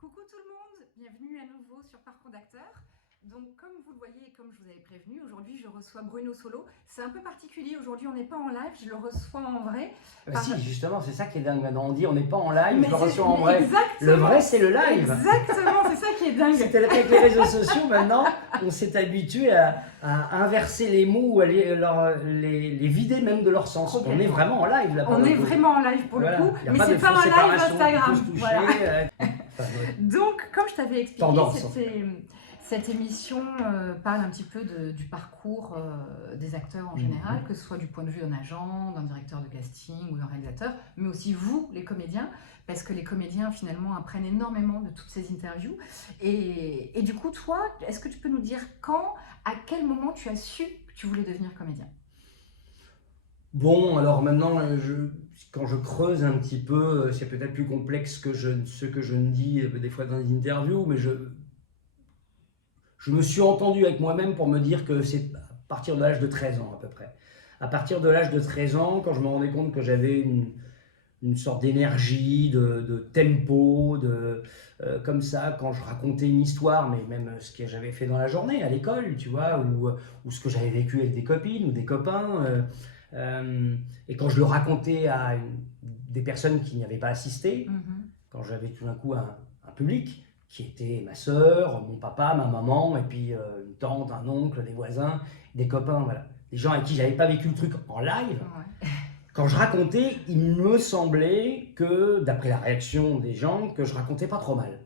Coucou tout le monde, bienvenue à nouveau sur Parcours d'acteur. Donc comme vous le voyez et comme je vous avais prévenu, aujourd'hui je reçois Bruno Solo. C'est un peu particulier, aujourd'hui on n'est pas en live, je le reçois en vrai. Si, justement, c'est ça qui est dingue maintenant. On dit on n'est pas en live, Mais je le reçois en vrai. exactement, Le vrai, c'est le live. Exactement, c'est ça qui est dingue. C'est avec les réseaux sociaux maintenant, on s'est habitué à inverser les mots ou à les vider même de leur sens. On est vraiment en live là. On est vraiment en live pour Voilà. le coup, Y a mais pas c'est de pas un fausse live séparation, Instagram. faut se toucher, Voilà. Enfin, ouais. Donc, comme je t'avais expliqué, Tendance. cette émission parle un petit peu du parcours des acteurs en général, que ce soit du point de vue d'un agent, d'un directeur de casting ou d'un réalisateur, mais aussi vous, les comédiens, parce que les comédiens finalement apprennent énormément de toutes ces interviews. Et du coup, toi, est-ce que tu peux nous dire à quel moment tu as su que tu voulais devenir comédien? Bon, alors maintenant, quand je creuse un petit peu, c'est peut-être plus complexe que ce que je ne dis des fois dans les interviews, mais je me suis entendu avec moi-même pour me dire que c'est à partir de l'âge de 13 ans à peu près. À partir de l'âge de 13 ans, quand je me rendais compte que j'avais une sorte d'énergie, de tempo, comme ça, quand je racontais une histoire, mais même ce que j'avais fait dans la journée, à l'école, tu vois, ou ce que j'avais vécu avec des copines ou des copains, et quand je le racontais à des personnes qui n'y avaient pas assisté, quand j'avais tout d'un coup un public, qui était ma sœur, mon papa, ma maman, et puis une tante, un oncle, des voisins, des copains, voilà. Des gens avec qui j'avais pas vécu le truc en live. Ouais. Quand je racontais, il me semblait que, d'après la réaction des gens, que je racontais pas trop mal.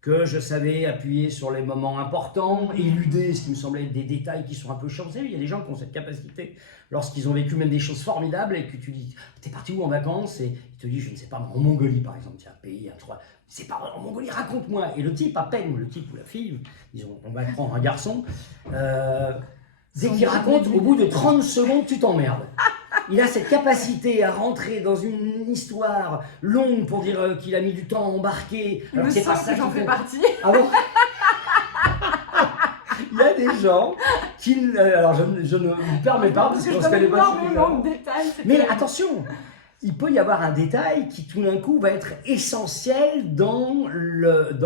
Que je savais appuyer sur les moments importants, éluder ce qui me semblait être des détails qui sont un peu chiants. Vous savez, il y a des gens qui ont cette capacité, lorsqu'ils ont vécu même des choses formidables, et que tu dis, t'es parti où en vacances? Et il te dit, je ne sais pas, en Mongolie par exemple, tiens, un pays, c'est pas en Mongolie, raconte-moi. Et le type, à peine, le type ou la fille, disons, on va prendre un garçon, dès qu'il raconte, au bout de 30 secondes, tu t'emmerdes. Il a cette capacité à rentrer dans une histoire longue pour dire qu'il a mis du temps à embarquer. Il me semble que j'en fais partie. Ah bon? Il y a des gens qui... alors je ne me permets pas parce que je connais pas énormément de détails. Mais attention, il peut y avoir un détail qui tout d'un coup va être essentiel dans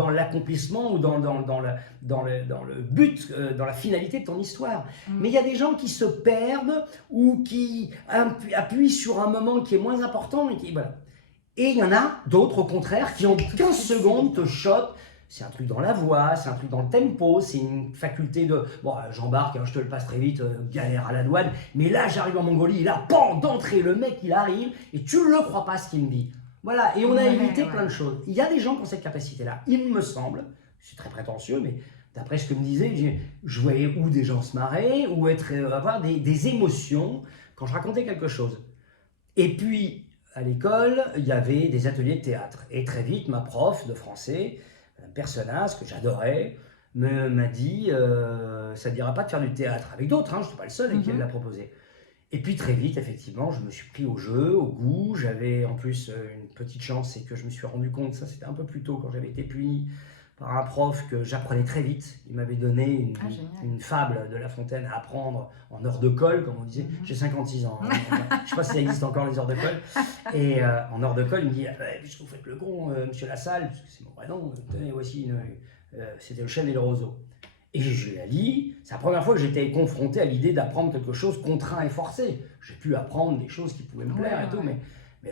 l'accomplissement ou dans le but, dans la finalité de ton histoire. Mais il y a des gens qui se perdent ou qui appuient sur un moment qui est moins important. Voilà. Et il y en a d'autres au contraire qui en 15 secondes te shotent. C'est un truc dans la voix, c'est un truc dans le tempo, c'est une faculté de... Bon, j'embarque, hein, je te le passe très vite, galère à la douane, mais là j'arrive en Mongolie, là, pan, d'entrée, le mec il arrive, et tu ne le crois pas ce qu'il me dit. Voilà, et on a évité plein de choses. Il y a des gens qui ont cette capacité-là, il me semble, c'est très prétentieux, mais d'après ce que me disait, je voyais ou des gens se marrer, ou avoir des émotions quand je racontais quelque chose. Et puis, à l'école, il y avait des ateliers de théâtre, et très vite, ma prof de français, personnage que j'adorais, m'a dit ça ne dira pas de faire du théâtre. Avec d'autres, hein, je ne suis pas le seul qui l'a proposé. Et puis très vite, effectivement, je me suis pris au jeu, au goût. J'avais en plus une petite chance, c'est que je me suis rendu compte, ça c'était un peu plus tôt quand j'avais été puni par un prof, que j'apprenais très vite. Il m'avait donné une fable de La Fontaine à apprendre en heures de colle, comme on disait. J'ai 56 ans, hein, je ne sais pas si ça existe encore les heures de colle. Et en heures de colle, il me dit puisque vous faites le con, monsieur Lassalle, parce que c'est mon vrai nom, tenez, voici c'était Le Chêne et le Roseau. Et je la lis, c'est la première fois que j'étais confronté à l'idée d'apprendre quelque chose contraint et forcé. J'ai pu apprendre des choses qui pouvaient me plaire et tout, mais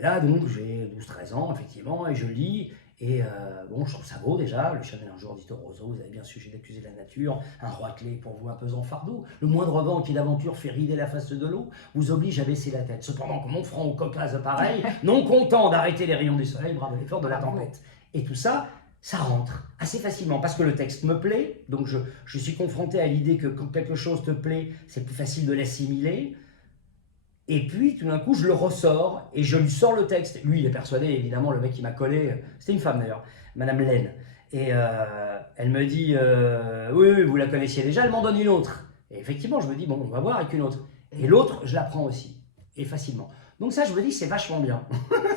là, donc, j'ai 12-13 ans, effectivement, et je lis. Et bon, je trouve ça beau déjà. Le Chanel un jour dit au roseau, vous avez bien sujet d'accuser la nature, un roi clé pour vous un pesant fardeau. Le moindre vent qui d'aventure fait rider la face de l'eau, vous oblige à baisser la tête. Cependant que mon front au cocasse pareil, non content d'arrêter les rayons du soleil, brave l'effort de la tempête. Et tout ça, ça rentre assez facilement parce que le texte me plaît. Donc je suis confronté à l'idée que quand quelque chose te plaît, c'est plus facile de l'assimiler. Et puis, tout d'un coup, je le ressors et je lui sors le texte. Lui, il est persuadé, évidemment, le mec qui m'a collé, c'était une femme d'ailleurs, Madame Laine. Et elle me dit oui, vous la connaissiez déjà, elle m'en donne une autre. Et effectivement, je me dis bon, on va voir avec une autre. Et l'autre, je la prends aussi, et facilement. Donc ça, je me dis, c'est vachement bien.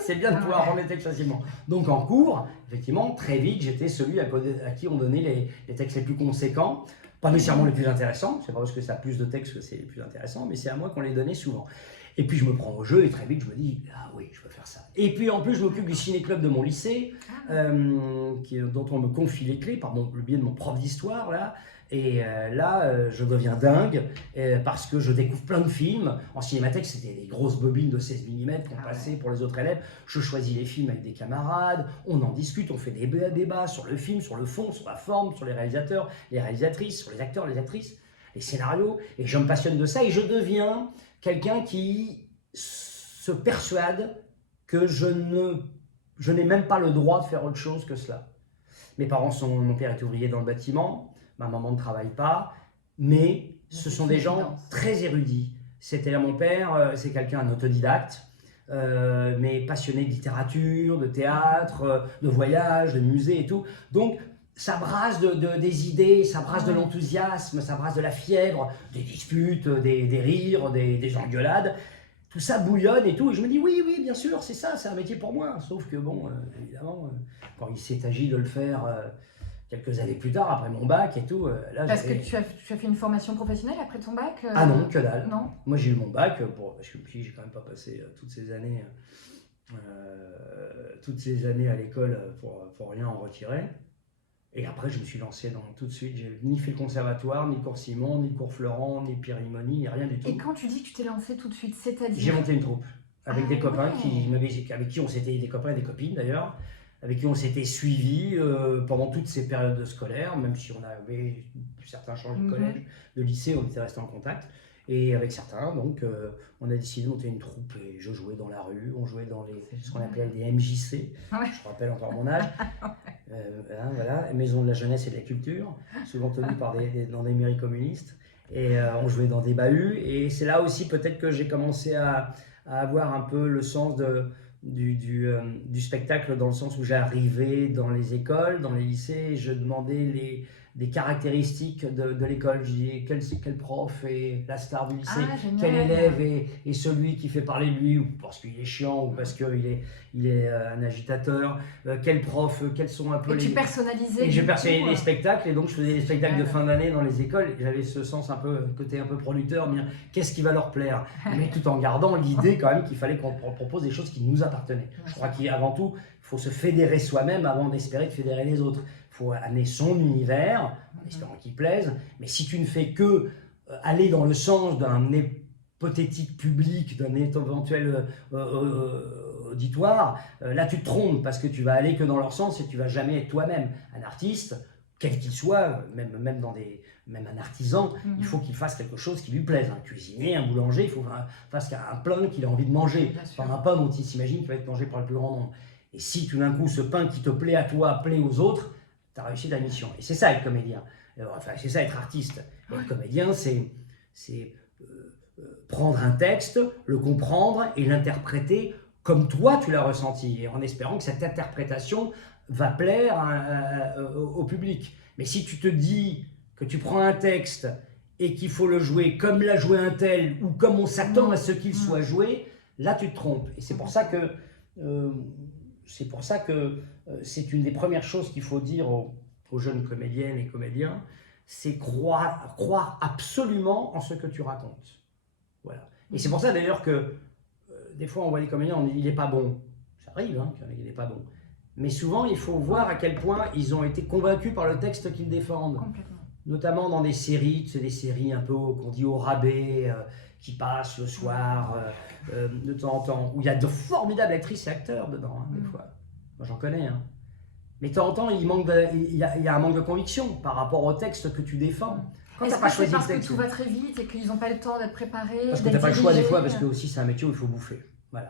C'est bien de pouvoir rendre les textes facilement. Donc en cours, effectivement, très vite, j'étais celui à qui on donnait les textes les plus conséquents. Pas nécessairement les plus intéressants, c'est pas parce que ça a plus de textes que c'est les plus intéressants, mais c'est à moi qu'on les donnait souvent. Et puis je me prends au jeu et très vite je me dis, ah oui, je peux faire ça. Et puis en plus je m'occupe du ciné-club de mon lycée, dont on me confie les clés par le biais de mon prof d'histoire là. Et là, je deviens dingue parce que je découvre plein de films. En cinémathèque, c'était des grosses bobines de 16 mm qu'on passait pour les autres élèves. Je choisis les films avec des camarades, on en discute, on fait des débats sur le film, sur le fond, sur la forme, sur les réalisateurs, les réalisatrices, sur les acteurs, les actrices, les scénarios. Et je me passionne de ça et je deviens quelqu'un qui se persuade que je n'ai même pas le droit de faire autre chose que cela. Mon père est ouvrier dans le bâtiment. Ma maman ne travaille pas, mais ce sont des gens très érudits. C'était là mon père, c'est quelqu'un autodidacte, mais passionné de littérature, de théâtre, de voyage, de musée et tout. Donc ça brasse des idées, ça brasse de l'enthousiasme, ça brasse de la fièvre, des disputes, des rires, des engueulades. Tout ça bouillonne et tout, et je me dis oui, bien sûr, c'est ça, c'est un métier pour moi. Sauf que bon, évidemment, quand il s'est agi de le faire quelques années plus tard, après mon bac et tout, là Parce que tu as fait une formation professionnelle après ton bac Ah non, que dalle. Non. Moi j'ai eu mon bac, parce que j'ai quand même pas passé toutes ces années à l'école pour rien en retirer. Et après, je me suis lancé tout de suite. J'ai ni fait le conservatoire, ni le cours Simon, ni le cours Florent, ni Pierre-Imoni, ni rien du tout. Et quand tu dis que tu t'es lancé tout de suite, c'est-à-dire? J'ai monté une troupe avec des copains avec qui on s'était, des copains et des copines d'ailleurs, avec qui on s'était suivis pendant toutes ces périodes scolaires, même si on avait certains changé de collège, de lycée, on était restés en contact. Et avec certains, donc, on a décidé de monter une troupe et je jouais dans la rue, on jouait dans ce qu'on appelait des MJC, je rappelle encore mon âge, voilà, Maison de la jeunesse et de la culture, souvent tenues dans des mairies communistes. Et on jouait dans des bahuts et c'est là aussi peut-être que j'ai commencé à avoir un peu le sens du spectacle, dans le sens où j'arrivais dans les écoles, dans les lycées, et je demandais des caractéristiques de l'école. Je disais quel prof est la star du lycée, quel élève est celui qui fait parler de lui, ou parce qu'il est chiant, ou parce qu'il est un agitateur, quel prof, quels sont un peu tu personnalisais. Et je personnalisais les spectacles, et donc je faisais des spectacles de fin d'année dans les écoles. J'avais ce sens côté un peu producteur, dire qu'est-ce qui va leur plaire, mais tout en gardant l'idée quand même qu'il fallait qu'on propose des choses qui nous appartenaient. Je crois qu'avant tout, il faut se fédérer soi-même avant d'espérer de fédérer les autres. Il faut amener son univers, en espérant qu'il plaise, mais si tu ne fais que aller dans le sens d'un hypothétique public, d'un éventuel auditoire, là tu te trompes parce que tu vas aller que dans leur sens et tu vas jamais être toi-même. Un artiste, quel qu'il soit, même un artisan, il faut qu'il fasse quelque chose qui lui plaise. Un cuisinier, un boulanger, il faut qu'il fasse un pain qu'il a envie de manger, pas un pain dont il s'imagine qu'il va être mangé par le plus grand nombre. Et si tout d'un coup ce pain qui te plaît à toi plaît aux autres, tu as réussi ta mission. Et c'est ça être comédien. Enfin, c'est ça être artiste. Être comédien, c'est prendre un texte, le comprendre et l'interpréter comme toi tu l'as ressenti, et en espérant que cette interprétation va plaire au public. Mais si tu te dis que tu prends un texte et qu'il faut le jouer comme l'a joué un tel, ou comme on s'attend à ce qu'il soit joué, là tu te trompes. Et c'est pour ça que c'est une des premières choses qu'il faut dire aux jeunes comédiennes et comédiens, c'est croire absolument en ce que tu racontes. Voilà. Et c'est pour ça d'ailleurs que des fois on voit des comédiens, on dit il n'est pas bon. Ça arrive qu'il n'est pas bon. Mais souvent il faut voir à quel point ils ont été convaincus par le texte qu'ils défendent. Complètement. Notamment dans des séries, c'est des séries un peu qu'on dit au rabais, qui passent le soir de temps en temps, où il y a de formidables actrices et acteurs dedans, des fois. Moi j'en connais. Mais de temps en temps, il y a un manque de conviction par rapport au texte que tu défends. Est-ce que c'est parce que tout va très vite et qu'ils n'ont pas le temps d'être préparés? Parce que tu n'as pas le choix des fois, parce que aussi c'est un métier où il faut bouffer. Voilà,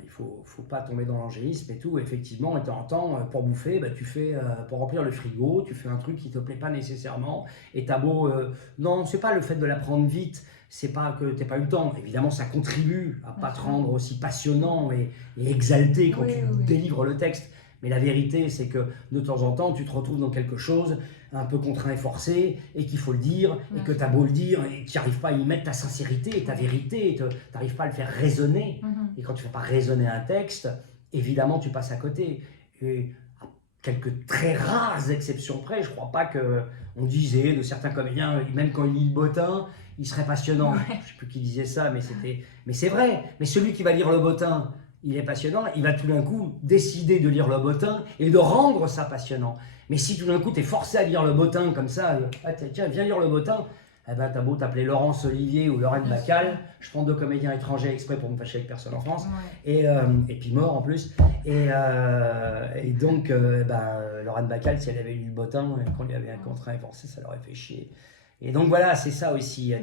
il ne faut pas tomber dans l'angélisme et tout. Effectivement, de temps en temps, pour bouffer, tu fais, pour remplir le frigo, tu fais un truc qui ne te plaît pas nécessairement. Et t'as beau... non, ce n'est pas le fait de l'apprendre vite, c'est pas que tu n'as pas eu le temps. Évidemment, ça contribue à ne pas te rendre aussi passionnant et exalté quand tu délivres le texte. Mais la vérité, c'est que de temps en temps, tu te retrouves dans quelque chose un peu contraint et forcé, et qu'il faut le dire, et que tu as beau le dire, et que tu n'arrives pas à y mettre ta sincérité et ta vérité, et tu n'arrives pas à le faire résonner. Et quand tu ne fais pas résonner un texte, évidemment, tu passes à côté. Et quelques très rares exceptions près, je crois pas qu'on disait de certains comédiens, même quand il lit le bottin, il serait passionnant. Ouais. Je ne sais plus qui disait ça, mais c'est vrai. Mais celui qui va lire le bottin, il est passionnant, il va tout d'un coup décider de lire le bottin et de rendre ça passionnant. Mais si tout d'un coup tu es forcé à lire le bottin comme ça, ah, tiens, viens lire le bottin, eh ben, t'as beau t'appeler Laurence Olivier ou Lorraine Bacal, je prends 2 comédiens étrangers exprès pour me fâcher avec personne en France, Ouais. et puis mort en plus. Et donc, Lorraine Bacal, si elle avait eu le bottin, quand il y avait un contrat avancé, ça l'aurait fait chier. Et donc voilà, c'est ça aussi,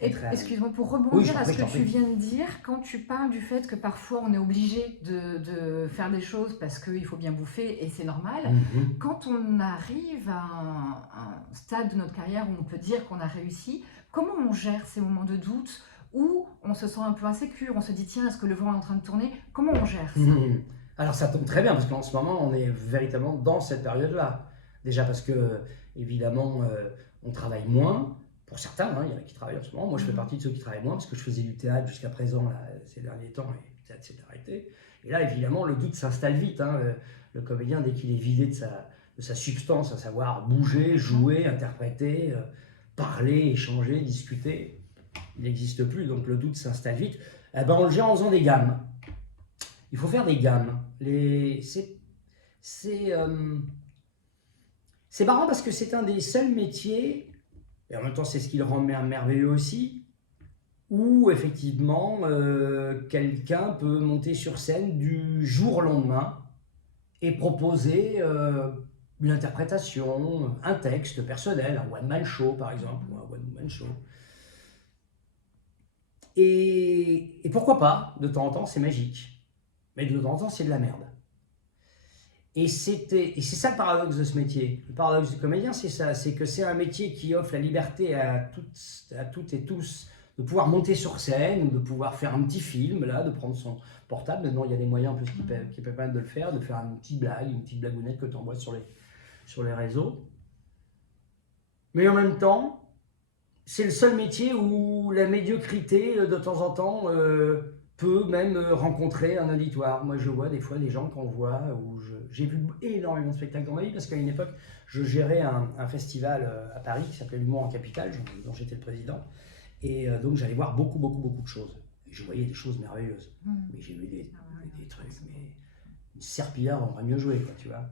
Excuse-moi, pour rebondir Oui, je t'en à ce prie, que tu viens de dire, quand tu parles du fait que parfois on est obligé de faire des choses parce qu'il faut bien bouffer et c'est normal, Mhm. quand on arrive à un stade de notre carrière où on peut dire qu'on a réussi, comment on gère ces moments de doute où on se sent un peu insécure, on se dit tiens, est-ce que le vent est en train de tourner? Comment on gère ça? Mhm. Alors ça tombe très bien parce qu'en ce moment on est véritablement dans cette période-là. Déjà parce que évidemment on travaille moins. Pour certains, hein, il y en a qui travaillent en ce moment. Moi je fais partie de ceux qui travaillent moins parce que je faisais du théâtre jusqu'à présent là, ces derniers temps et le théâtre s'est arrêté. Et là évidemment le doute s'installe vite. Hein. Le comédien dès qu'il est vidé de sa substance, à savoir bouger, jouer, interpréter, parler, échanger, discuter, il n'existe plus. Donc le doute s'installe vite. Eh ben, on le gère en faisant des gammes. Il faut faire des gammes. C'est marrant parce que c'est un des seuls métiers, et en même temps c'est ce qui le rend merveilleux aussi, où effectivement quelqu'un peut monter sur scène du jour au lendemain et proposer une interprétation, un texte personnel, un one-man show par exemple, ou un one-woman show. Et pourquoi pas, de temps en temps c'est magique, mais de temps en temps c'est de la merde. Et c'est ça le paradoxe de ce métier. Le paradoxe du comédien, c'est ça, c'est que c'est un métier qui offre la liberté à toutes et tous de pouvoir monter sur scène, ou de pouvoir faire un petit film, là, de prendre son portable. Maintenant, il y a des moyens en plus qui permettent de le faire, de faire une petite blagounette que tu envoies sur les réseaux. Mais en même temps, c'est le seul métier où la médiocrité, de temps en temps, peut même rencontrer un auditoire. Moi, je vois des fois des gens qu'on voit, j'ai vu énormément de spectacles dans ma vie, parce qu'à une époque, je gérais un festival à Paris qui s'appelait l'Humour en Capitale, dont j'étais le président. Et donc, j'allais voir beaucoup de choses. Et je voyais des choses merveilleuses. Mais j'ai vu des trucs, mais une serpillière, on aurait mieux joué, quoi, tu vois.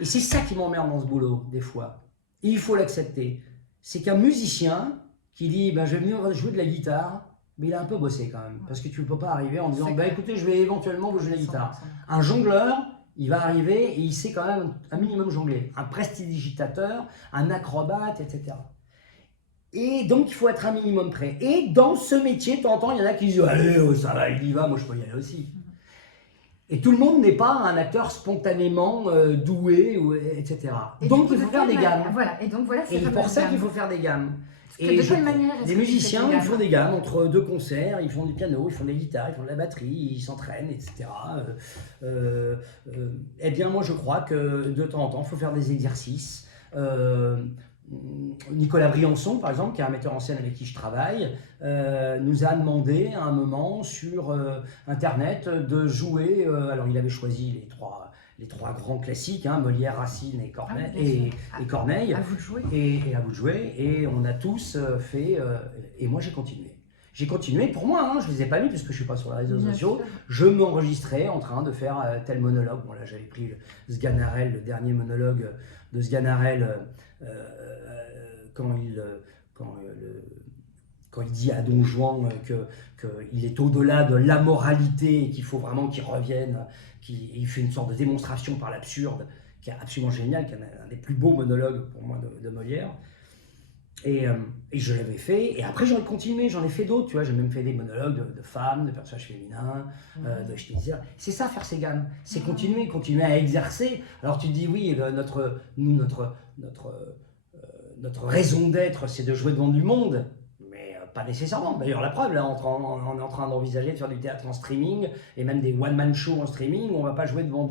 Et c'est ça qui m'emmerde dans ce boulot, des fois. Et il faut l'accepter. C'est qu'un musicien qui dit je vais venir jouer de la guitare, mais il a un peu bossé quand même. Parce que tu ne peux pas arriver en disant écoutez, je vais éventuellement vous jouer de la guitare. Un jongleur, il va arriver et il sait quand même un minimum jongler. Un prestidigitateur, un acrobate, etc. Et donc il faut être un minimum prêt. Et dans ce métier, de temps en temps, il y en a qui disent allez, ça va, il y va, moi je peux y aller aussi. Et tout le monde n'est pas un acteur spontanément doué, etc. Et donc coup, il faut faire des gammes. Voilà. Et donc voilà, c'est pour ça qu'il faut faire des gammes. Et de quelle manière les musiciens, ils font des gammes entre 2 concerts, ils font du piano, ils font de la guitare, ils font de la batterie, ils s'entraînent, etc. Eh bien, moi, je crois que de temps en temps, il faut faire des exercices. Nicolas Briançon, par exemple, qui est un metteur en scène avec qui je travaille, nous a demandé à un moment sur Internet de jouer. Alors, il avait choisi les trois grands classiques, hein, Molière, Racine et Corneille. À vous de jouer. Et à vous de jouer. Et on a tous fait. Et moi, j'ai continué. J'ai continué pour moi, hein, je ne les ai pas mis puisque je ne suis pas sur les réseaux sociaux. Je m'enregistrais en train de faire tel monologue. Bon, là, j'avais pris Sganarelle, le dernier monologue de Sganarelle, quand il dit à Don Juan qu'il est au-delà de l'amoralité et qu'il faut vraiment qu'il revienne, il fait une sorte de démonstration par l'absurde qui est absolument génial, qui est un des plus beaux monologues pour moi de Molière. Et je l'avais fait, et après j'aurais continué, j'en ai fait d'autres, tu vois, j'ai même fait des monologues de femmes, de personnages féminins, de Schnitzer. C'est ça, faire ces gammes, c'est continuer à exercer. Alors tu te dis, oui, notre raison d'être, c'est de jouer devant du monde, mais pas nécessairement. D'ailleurs, la preuve, là, on est en train d'envisager de faire du théâtre en streaming, et même des one-man shows en streaming, on ne va pas jouer devant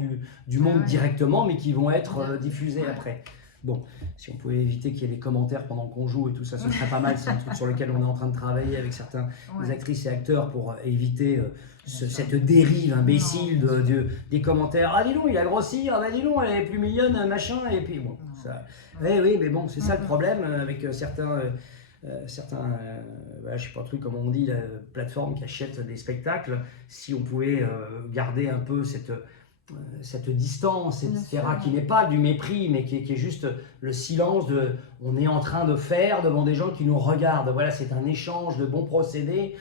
du monde directement, mais qui vont être diffusés après. Bon, si on pouvait éviter qu'il y ait des commentaires pendant qu'on joue et tout ça, ce serait pas mal. C'est un truc sur lequel on est en train de travailler avec certains actrices et acteurs pour éviter cette dérive imbécile des commentaires. Ah dis donc, il a grossi, ah bah dis donc, elle est plus mignonne, machin, et puis bon, ça... Oui, mais bon, c'est ça le problème avec certains... je sais pas trop comment on dit, la plateforme qui achète des spectacles, si on pouvait garder un peu cette distance, etc., qui n'est pas du mépris, mais qui est juste le silence de on est en train de faire devant des gens qui nous regardent. Voilà, c'est un échange de bons procédés.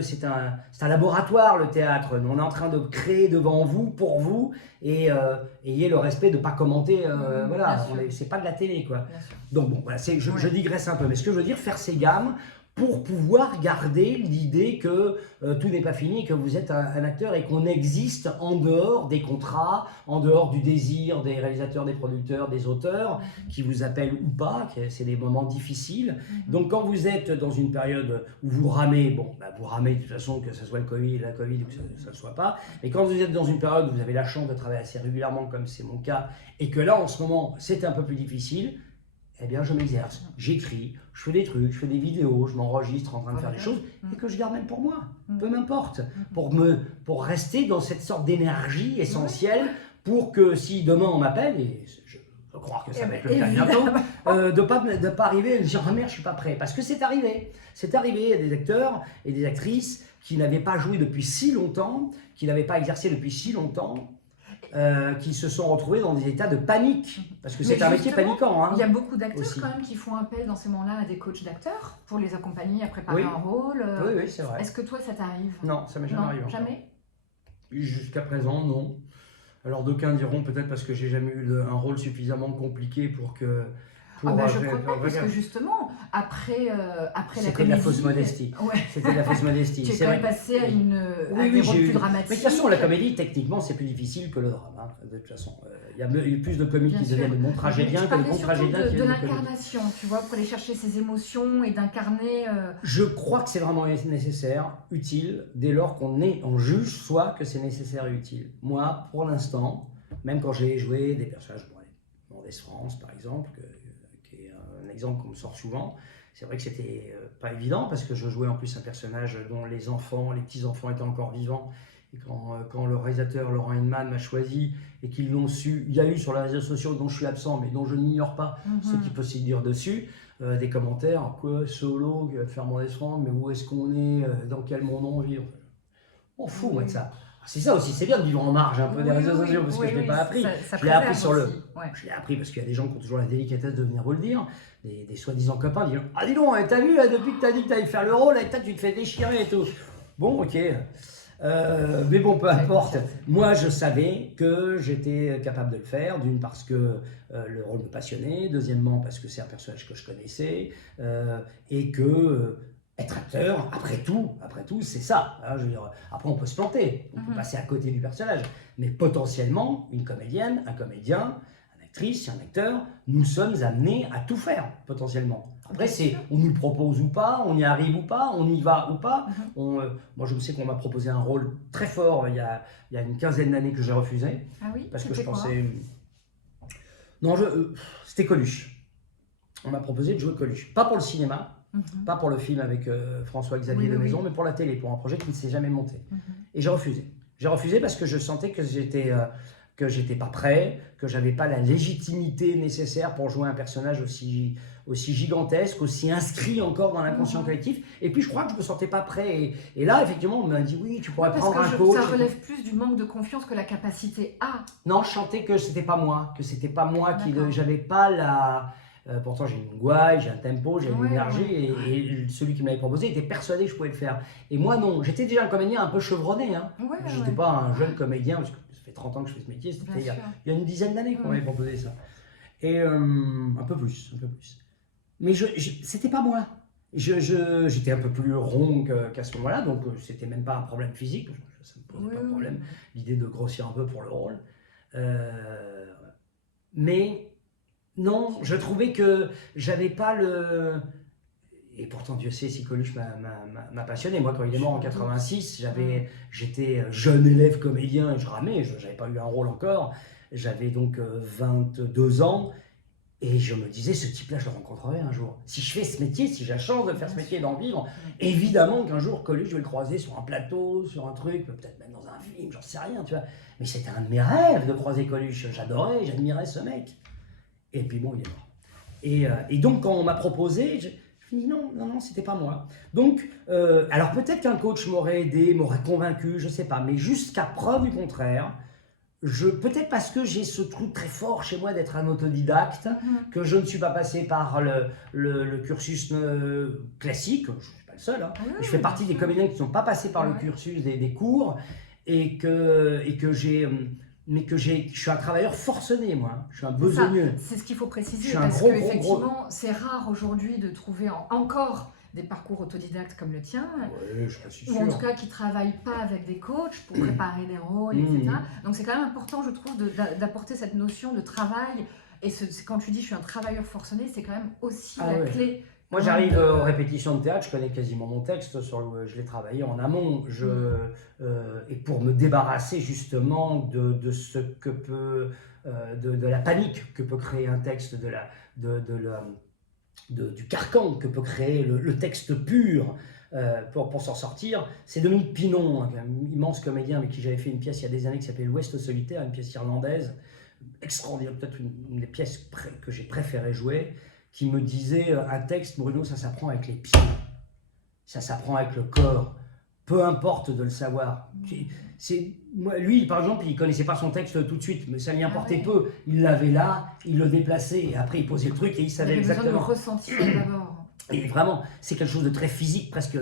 C'est un laboratoire, le théâtre. On est en train de créer devant vous, pour vous, et ayez le respect de ne pas commenter. Voilà, c'est pas de la télé, quoi. Donc bon, voilà, je digresse un peu, mais ce que je veux dire, faire ces gammes pour pouvoir garder l'idée que tout n'est pas fini, que vous êtes un acteur et qu'on existe en dehors des contrats, en dehors du désir des réalisateurs, des producteurs, des auteurs, qui vous appellent ou pas, c'est des moments difficiles. Donc quand vous êtes dans une période où vous ramez, vous ramez de toute façon, que ce soit le Covid, la Covid ou que ça ne le soit pas, mais quand vous êtes dans une période où vous avez la chance de travailler assez régulièrement, comme c'est mon cas, et que là en ce moment c'est un peu plus difficile, eh bien je m'exerce, j'écris, je fais des trucs, je fais des vidéos, je m'enregistre en train de faire des choses et que je garde même pour moi, peu m'importe, pour rester dans cette sorte d'énergie essentielle pour que si demain on m'appelle, et je veux croire que ça va être le cas bientôt, de pas arriver et me dire « Ah merde, je suis pas prêt », parce que c'est arrivé, il y a des acteurs et des actrices qui n'avaient pas joué depuis si longtemps, qui n'avaient pas exercé depuis si longtemps, qui se sont retrouvés dans des états de panique, parce que c'est un métier paniquant. Hein, il y a beaucoup d'acteurs quand même qui font appel dans ces moments-là à des coachs d'acteurs pour les accompagner à préparer un rôle. Oui, c'est vrai. Est-ce que toi ça t'arrive? Non, ça m'est jamais arrivé. Jamais? Jusqu'à présent, non. Alors d'aucuns diront peut-être parce que j'ai jamais eu un rôle suffisamment compliqué pour que... je crois pas, parce que justement, après la comédie... C'était de la fausse modestie. C'était de la fausse modestie. Tu es quand même passé à des rôles plus dramatiques. Mais de toute façon, la comédie, techniquement, c'est plus difficile que le drame. Hein, de toute façon, il y a plus de comiques qui deviennent de bons tragédiens que de bons tragédiens qui deviennent de l'incarnation, tu vois, pour aller chercher ses émotions et d'incarner... Je crois que c'est vraiment nécessaire, utile, dès lors qu'on juge soit que c'est nécessaire et utile. Moi, pour l'instant, même quand j'ai joué des personnages, Mendès France par exemple, qui est un exemple qu'on me sort souvent, c'est vrai que c'était pas évident parce que je jouais en plus un personnage dont les petits-enfants étaient encore vivants. Et quand le réalisateur Laurent Hinman m'a choisi et qu'ils l'ont su, il y a eu sur les réseaux sociaux dont je suis absent mais dont je n'ignore pas ce qui peut s'y dire dessus, des commentaires, quoi, solo, faire Mendès France, mais où est-ce qu'on est, dans quel monde on vit, on fout moi de ça. C'est ça aussi, c'est bien de vivre en marge un peu des réseaux sociaux parce que je ne l'ai pas appris. Je l'ai appris je l'ai appris parce qu'il y a des gens qui ont toujours la délicatesse de venir vous le dire, des soi-disant copains disent « Ah dis donc, t'as vu, depuis que t'as dit que t'allais faire le rôle, tu te fais déchirer et tout. » Bon, ok. Mais bon, peu importe. Moi, je savais que j'étais capable de le faire. D'une, parce que le rôle me passionnait. Deuxièmement, parce que c'est un personnage que je connaissais. Et que... être acteur, après tout, c'est ça. Hein, je veux dire, après, on peut se planter, on peut passer à côté du personnage. Mais potentiellement, une comédienne, un comédien, une actrice, un acteur, nous sommes amenés à tout faire, potentiellement. Après, on nous le propose ou pas, on y arrive ou pas, on y va ou pas. Moi, je sais qu'on m'a proposé un rôle très fort il y a une quinzaine d'années que j'ai refusé. Ah oui? Parce que je pensais... Non, c'était Coluche. On m'a proposé de jouer Coluche. Pas pour le cinéma. Pas pour le film avec François-Xavier de Maison, mais pour la télé, pour un projet qui ne s'est jamais monté. Et j'ai refusé. J'ai refusé parce que je sentais que j'étais pas prêt, que j'avais pas la légitimité nécessaire pour jouer un personnage aussi gigantesque, aussi inscrit encore dans l'inconscient collectif. Et puis je crois que je me sentais pas prêt. Et là, effectivement, on m'a dit oui, tu pourrais prendre un coach. Ça relève plus du manque de confiance que la capacité à. Non, je sentais que c'était pas moi, j'avais pas la... pourtant j'ai une gouaille, j'ai un tempo, j'ai une énergie et celui qui me l'avait proposé était persuadé que je pouvais le faire. Et moi non, j'étais déjà un comédien un peu chevronné. Hein. Je n'étais pas un jeune comédien, parce que ça fait 30 ans que je fais ce métier, c'était il y a une dizaine d'années qu'on m'avait proposé ça. Et un peu plus. Mais c'était pas moi. J'étais un peu plus rond qu'à ce moment-là, donc c'était même pas un problème physique, ça ne me posait pas de problème, l'idée de grossir un peu pour le rôle. Mais... non, je trouvais que j'avais pas le... Et pourtant, Dieu sait si Coluche m'a passionné. Moi, quand il est mort en 86, j'étais jeune élève comédien et je ramais, je n'avais pas eu un rôle encore. J'avais donc 22 ans Et je me disais, ce type-là, je le rencontrerai un jour. Si je fais ce métier, si j'ai la chance de faire ce métier et d'en vivre, évidemment qu'un jour, Coluche, je vais le croiser sur un plateau, sur un truc, peut-être même dans un film, j'en sais rien, tu vois. Mais c'était un de mes rêves de croiser Coluche. J'adorais, j'admirais ce mec. Et puis bon, il est mort. Et donc, quand on m'a proposé, je me suis dit non, c'était pas moi. Donc, alors peut-être qu'un coach m'aurait aidé, m'aurait convaincu, je sais pas, mais jusqu'à preuve du contraire, peut-être parce que j'ai ce truc très fort chez moi d'être un autodidacte, que je ne suis pas passé par le cursus classique, je ne suis pas le seul, hein. Je fais partie des comédiens qui ne sont pas passés par le cursus des cours, et que j'ai... Mais je suis un travailleur forcené, moi. Je suis un besogneux. C'est ce qu'il faut préciser, parce que effectivement, c'est rare aujourd'hui de trouver encore des parcours autodidactes comme le tien, ouais, je suis sûr. ou en tout cas qui ne travaillent pas avec des coachs pour préparer des rôles, etc. Donc c'est quand même important, je trouve, d'apporter cette notion de travail. Et quand tu dis je suis un travailleur forcené, c'est quand même aussi la clé. Moi, j'arrive aux répétitions de théâtre, je connais quasiment mon texte, je l'ai travaillé en amont, et pour me débarrasser justement de ce que peut, de la panique que peut créer un texte, du carcan que peut créer le texte pur, pour s'en sortir. C'est Dominique Pinon, un immense comédien avec qui j'avais fait une pièce il y a des années qui s'appelait L'Ouest solitaire, une pièce irlandaise, extraordinaire, peut-être une des pièces que j'ai préféré jouer, qui me disait, un texte, Bruno, ça s'apprend avec les pieds, ça s'apprend avec le corps, peu importe de le savoir. Lui, par exemple, il ne connaissait pas son texte tout de suite, mais ça lui importait peu. Il l'avait là, il le déplaçait, et après il posait le truc et il savait exactement. Il avait besoin de le ressentir d'abord. Et vraiment, c'est quelque chose de très physique, presque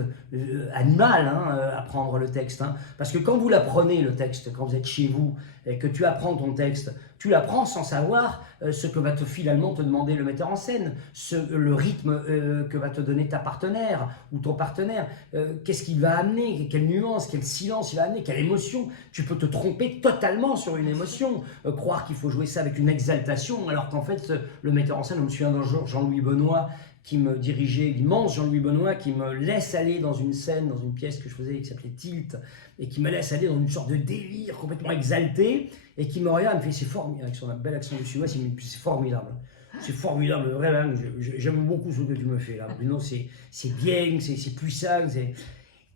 animal, apprendre le texte. Parce que quand vous l'apprenez, le texte, quand vous êtes chez vous, et que tu apprends ton texte, tu l'apprends sans savoir ce que va finalement te demander le metteur en scène, le rythme que va te donner ta partenaire ou ton partenaire, qu'est-ce qu'il va amener, quelle nuance, quel silence il va amener, quelle émotion. Tu peux te tromper totalement sur une émotion, croire qu'il faut jouer ça avec une exaltation, alors qu'en fait, le metteur en scène, je me souviens d'un jour, Jean-Louis Benoît, qui me dirigeait, l'immense Jean-Louis Benoît, qui me laisse aller dans une scène, dans une pièce que je faisais qui s'appelait Tilt, et qui me laisse aller dans une sorte de délire complètement exalté, et qui me regarde, il me fait, c'est formidable, avec son bel accent du sud-ouest, il me dit, c'est formidable. C'est formidable, vraiment, j'aime beaucoup ce que tu me fais là. Bruno, c'est bien, c'est puissant.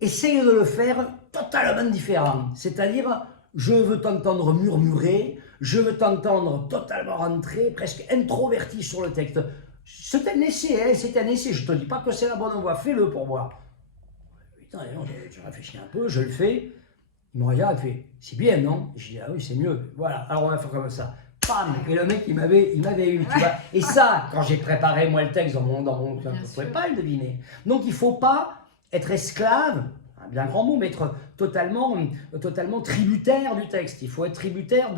Essaye de le faire totalement différent. C'est-à-dire, je veux t'entendre murmurer, je veux t'entendre totalement rentrer, presque introverti sur le texte. C'est un essai, je te dis pas que c'est la bonne voie, fais-le pour voir. Putain, je réfléchis un peu, je le fais. Il me regarde, il fait, c'est bien, non? Je dis, ah oui, c'est mieux. Voilà, alors on va faire comme ça. Pam! Et le mec, il m'avait eu, tu vois. Et ça, quand j'ai préparé moi le texte je ne pouvais pas le deviner. Donc il ne faut pas être esclave, un bien grand mot, mais être totalement tributaire du texte. Il faut être tributaire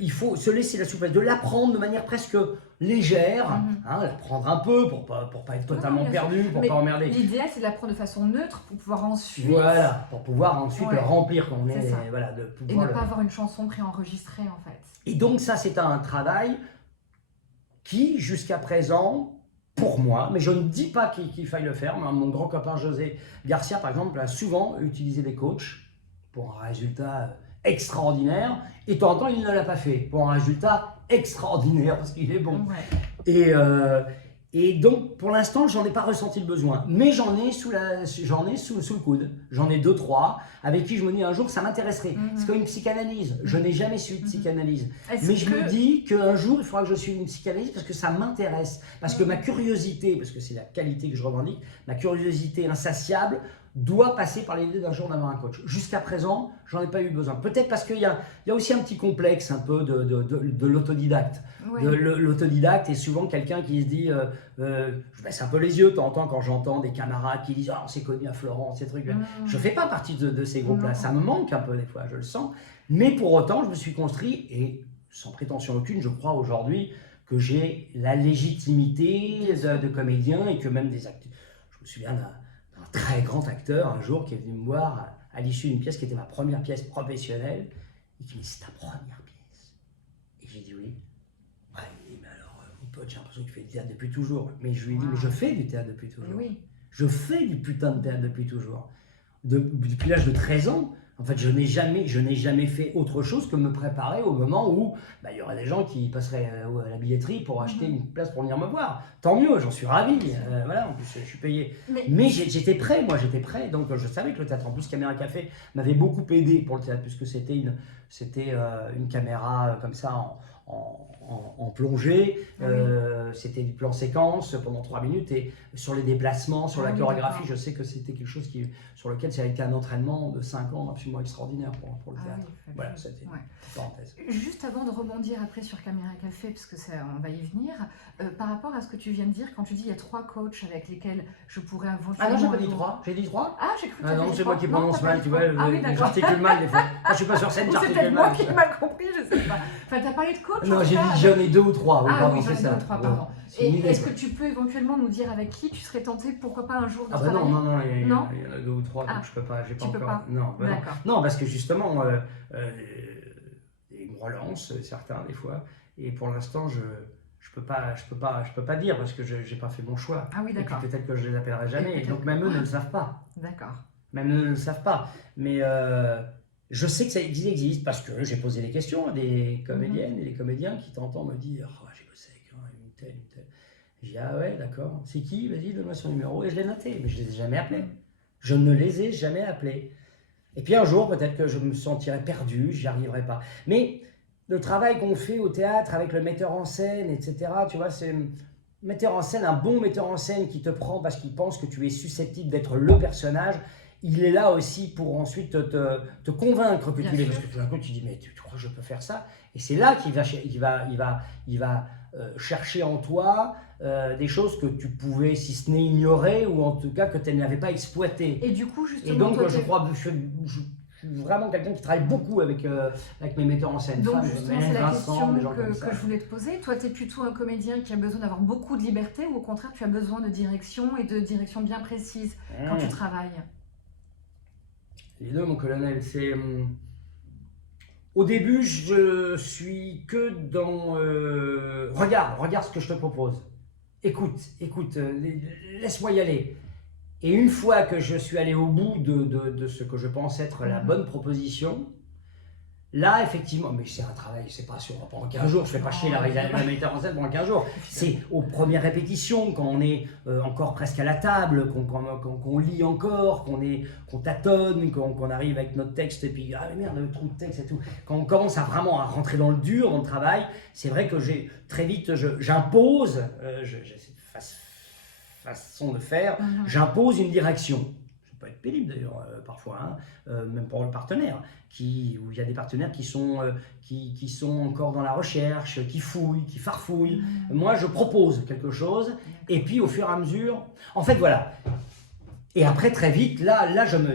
il faut se laisser la souplesse, de l'apprendre de manière presque légère, l'apprendre un peu pour pas être totalement perdu, pour pas emmerder. L'idéal, c'est de l'apprendre de façon neutre pour pouvoir ensuite... Voilà, pour pouvoir ensuite le remplir quand on est... Voilà, et ne pas avoir une chanson préenregistrée, en fait. Et donc ça, c'est un travail qui, jusqu'à présent, pour moi, mais je ne dis pas qu'il faille le faire, mais mon grand copain José Garcia, par exemple, a souvent utilisé des coachs pour un résultat extraordinaire, et de temps en temps, il ne l'a pas fait pour un résultat extraordinaire, parce qu'il est bon. Ouais. Et donc, pour l'instant, j'en ai pas ressenti le besoin, mais j'en ai sous le coude. J'en ai 2-3 avec qui je me dis un jour ça m'intéresserait. C'est comme une psychanalyse. Je n'ai jamais suivi de psychanalyse, mais je me dis qu'un jour il faudra que je suive une psychanalyse parce que ça m'intéresse, parce que ma curiosité, parce que c'est la qualité que je revendique, ma curiosité insatiable doit passer par l'idée d'un jour d'avoir un coach. Jusqu'à présent, j'en ai pas eu besoin. Peut-être parce qu'il y a aussi un petit complexe un peu de l'autodidacte. Ouais. L'autodidacte est souvent quelqu'un qui se dit, je baisse un peu les yeux de temps en temps quand j'entends des camarades qui disent « Ah, on s'est connus à Florence, ces trucs-là. Je ne fais pas partie de ces groupes-là. Ça me manque un peu des fois, je le sens. Mais pour autant, je me suis construit, et sans prétention aucune, je crois aujourd'hui que j'ai la légitimité de comédien et que même des acteurs. Je me souviens d'un très grand acteur un jour qui est venu me voir à l'issue d'une pièce qui était ma première pièce professionnelle et qui me dit « C'est ta première pièce ?» Et j'ai dit « Oui. » Ouais, il dit « Mais alors, mon pote, j'ai l'impression que tu fais du théâtre depuis toujours. » Mais je lui ai dit « Mais je fais du théâtre depuis toujours. Oui. Je fais du putain de théâtre depuis toujours. Depuis l'âge de 13 ans, En fait, je n'ai jamais fait autre chose que me préparer au moment où il y aurait des gens qui passeraient à la billetterie pour acheter une place pour venir me voir. Tant mieux, j'en suis ravi. Voilà, en plus, je suis payé. Mais j'étais prêt, j'étais prêt. Donc, je savais que le théâtre, en plus, Caméra Café m'avait beaucoup aidé pour le théâtre, puisque c'était une caméra comme ça en plongée. C'était du plan séquence pendant 3 minutes et sur les déplacements, sur la chorégraphie, je sais que c'était quelque chose sur lequel ça a été un entraînement de 5 ans absolument extraordinaire pour le théâtre. Voilà, c'était une parenthèse. Juste avant de rebondir après sur Caméra Café, parce que on va y venir, par rapport à ce que tu viens de dire, quand tu dis il y a 3 coachs avec lesquels je pourrais éventuellement... Ah non, j'ai pas dit 3. J'ai dit 3. Ah, j'ai cru que tu non, c'est moi qui prononce mal, tu vois, j'articule mal des fois. Moi, je suis pas sur scène, j'articule mal. C'est peut-être moi qui ai mal compris, je sais pas. Enfin, tu as parlé de coach. Non, j'ai dit j'en ai 2 ou 3. Oui, pardon, c'est ça. 2 ou 3, pardon. Et est-ce que tu peux éventuellement nous dire avec qui tu serais tenté, pourquoi pas un jour de travailler? Non, il y en a 2 ou 3, donc je peux pas, j'ai pas encore. Non, parce que justement, ils me relancent certains des fois, et pour l'instant, je peux pas dire parce que j'ai pas fait mon choix. Ah oui, d'accord. Et puis peut-être que je les appellerai jamais, donc même eux ne le savent pas. D'accord. Même eux ne le savent pas. Mais je sais que ça existe parce que j'ai posé des questions à des comédiennes et des comédiens qui t'entendent me dire « Oh, j'ai bossé avec une telle, une telle. » Je dis « Ah ouais, d'accord. C'est qui? Vas-y, donne-moi son numéro. » Et je l'ai noté, mais je ne les ai jamais appelés. Je ne les ai jamais appelés. Et puis un jour, peut-être que je me sentirai perdu, j'y arriverai pas. Mais le travail qu'on fait au théâtre avec le metteur en scène, etc., tu vois, c'est metteur en scène, un bon metteur en scène qui te prend parce qu'il pense que tu es susceptible d'être le personnage. Il est là aussi pour ensuite te convaincre que tu l'es. Parce que tout d'un coup, tu dis, mais tu crois que je peux faire ça? Et c'est là qu'il va chercher en toi des choses que tu pouvais, si ce n'est ignorer, ou en tout cas que tu n'avais pas exploité. Et du coup, justement... Et donc, je crois que je suis vraiment quelqu'un qui travaille beaucoup avec mes metteurs en scène. Donc, justement, c'est la question que je voulais te poser. Toi, tu es plutôt un comédien qui a besoin d'avoir beaucoup de liberté, ou au contraire, tu as besoin de direction et de direction bien précise quand tu travailles? Les deux, mon colonel, c'est... Au début, je suis que dans... Regarde ce que je te propose. Écoute, laisse-moi y aller. Et une fois que je suis allé au bout de ce que je pense être la bonne proposition, là, effectivement, mais c'est un travail, c'est pas sur pendant 15 jours, je fais pas chier la metteur en scène pendant 15 jours. C'est aux premières répétitions, quand on est encore presque à la table, qu'on lit encore, qu'on tâtonne, qu'on arrive avec notre texte et puis ah mais merde, le trou de texte et tout. Quand on commence vraiment à rentrer dans le dur, dans le travail, c'est vrai que très vite, j'impose, j'ai cette façon de faire, j'impose une direction. Peut être pénible d'ailleurs parfois, même pour le partenaire, où il y a des partenaires qui sont encore dans la recherche, qui fouillent, qui farfouillent. Moi, je propose quelque chose, et puis au fur et à mesure, en fait, voilà. Et après, très vite,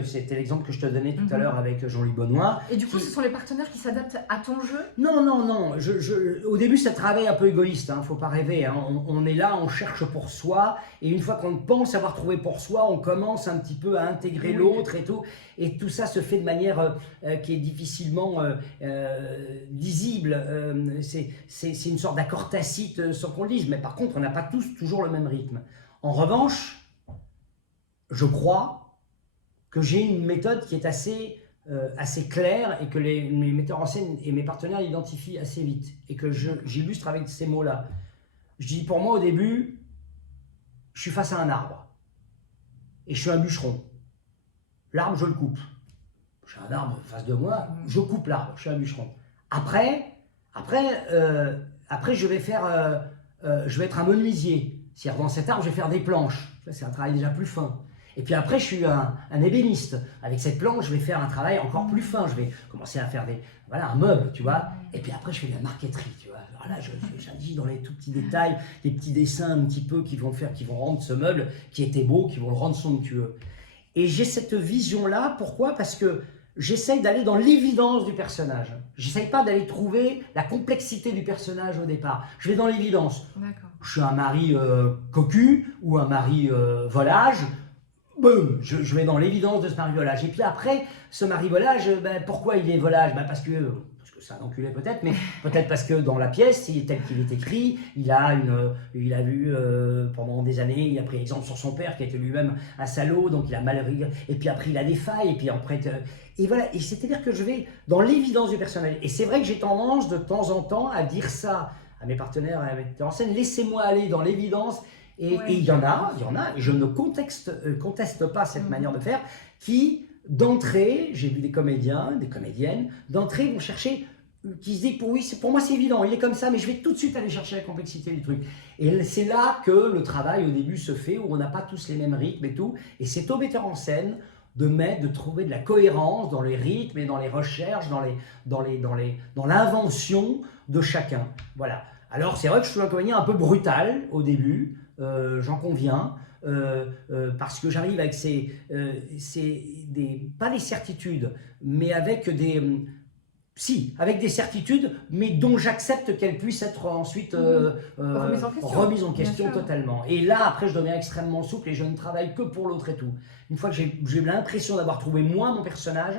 c'était l'exemple que je te donnais tout à l'heure avec Jean-Louis Benoît. Et du coup, ce sont les partenaires qui s'adaptent à ton jeu? Non. Au début, c'est un travail un peu égoïste, hein, faut pas rêver. Hein. On est là, on cherche pour soi. Et une fois qu'on pense avoir trouvé pour soi, on commence un petit peu à intégrer l'autre et tout. Et tout ça se fait de manière qui est difficilement lisible. C'est une sorte d'accord tacite sans qu'on le dise. Mais par contre, on n'a pas tous toujours le même rythme. En revanche, je crois que j'ai une méthode qui est assez claire et que mes metteurs en scène et mes partenaires l'identifient assez vite et que j'illustre avec ces mots-là. Je dis, pour moi, au début, je suis face à un arbre et je suis un bûcheron. L'arbre, je le coupe. J'ai un arbre face de moi, je coupe l'arbre, je suis un bûcheron. Après, je vais être un menuisier. C'est-à-dire, dans cet arbre, je vais faire des planches. C'est un travail déjà plus fin. Et puis après, je suis un ébéniste. Avec cette planche, je vais faire un travail encore plus fin. Je vais commencer à faire un meuble, tu vois. Et puis après, je fais de la marqueterie, tu vois. Alors là, j'agis dans les tout petits détails, les petits dessins un petit peu qui vont rendre ce meuble qui était beau, qui vont le rendre somptueux. Et j'ai cette vision-là. Pourquoi? Parce que j'essaye d'aller dans l'évidence du personnage. J'essaye pas d'aller trouver la complexité du personnage au départ. Je vais dans l'évidence. Je suis un mari cocu ou un mari volage. Boum, je vais dans l'évidence de ce mari volage. Et puis après, ce mari volage, pourquoi il est volage? Parce que c'est un enculé peut-être, mais peut-être parce que dans la pièce, tel qu'il est écrit, il a vu pendant des années, il a pris exemple sur son père qui était lui-même un salaud, donc il a mal ri, et puis après il a des failles, et puis après... Et voilà, et c'est-à-dire que je vais dans l'évidence du personnage. Et c'est vrai que j'ai tendance de temps en temps à dire ça à mes partenaires, à mes metteurs en scène, laissez-moi aller dans l'évidence. Et il y en a, et je ne conteste pas cette manière de faire, qui d'entrée, j'ai vu des comédiens, des comédiennes, d'entrée vont chercher, qui se disent, pour moi c'est évident, il est comme ça, mais je vais tout de suite aller chercher la complexité du truc. Et c'est là que le travail au début se fait, où on n'a pas tous les mêmes rythmes et tout, et c'est au metteur en scène de trouver de la cohérence dans les rythmes et dans les recherches, dans l'invention de chacun. Voilà. Alors c'est vrai que je suis un comédien un peu brutal au début, j'en conviens, parce que j'arrive avec pas des certitudes, mais avec avec des certitudes, mais dont j'accepte qu'elles puissent être ensuite remises en question totalement. Et là, après, je deviens extrêmement souple et je ne travaille que pour l'autre et tout. Une fois que j'ai l'impression d'avoir trouvé moi mon personnage,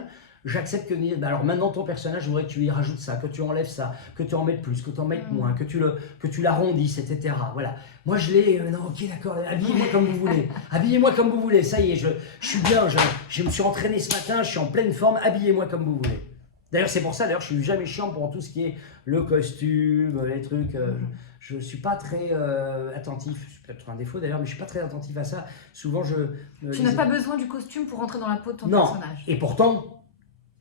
j'accepte que, alors maintenant ton personnage, je voudrais que tu y rajoutes ça, que tu enlèves ça, que tu en mettes plus, que tu en mettes moins, que tu l'arrondisses, etc. Voilà. Moi je l'ai, non ok d'accord, habillez-moi comme vous voulez, habillez-moi comme vous voulez, ça y est, je suis bien, je me suis entraîné ce matin, je suis en pleine forme, habillez-moi comme vous voulez. D'ailleurs c'est pour ça, je suis jamais chiant pour tout ce qui est le costume, les trucs, je ne suis pas très attentif, c'est peut-être un défaut d'ailleurs, mais je ne suis pas très attentif à ça. Souvent tu n'as pas besoin du costume pour rentrer dans la peau de ton personnage. Et pourtant,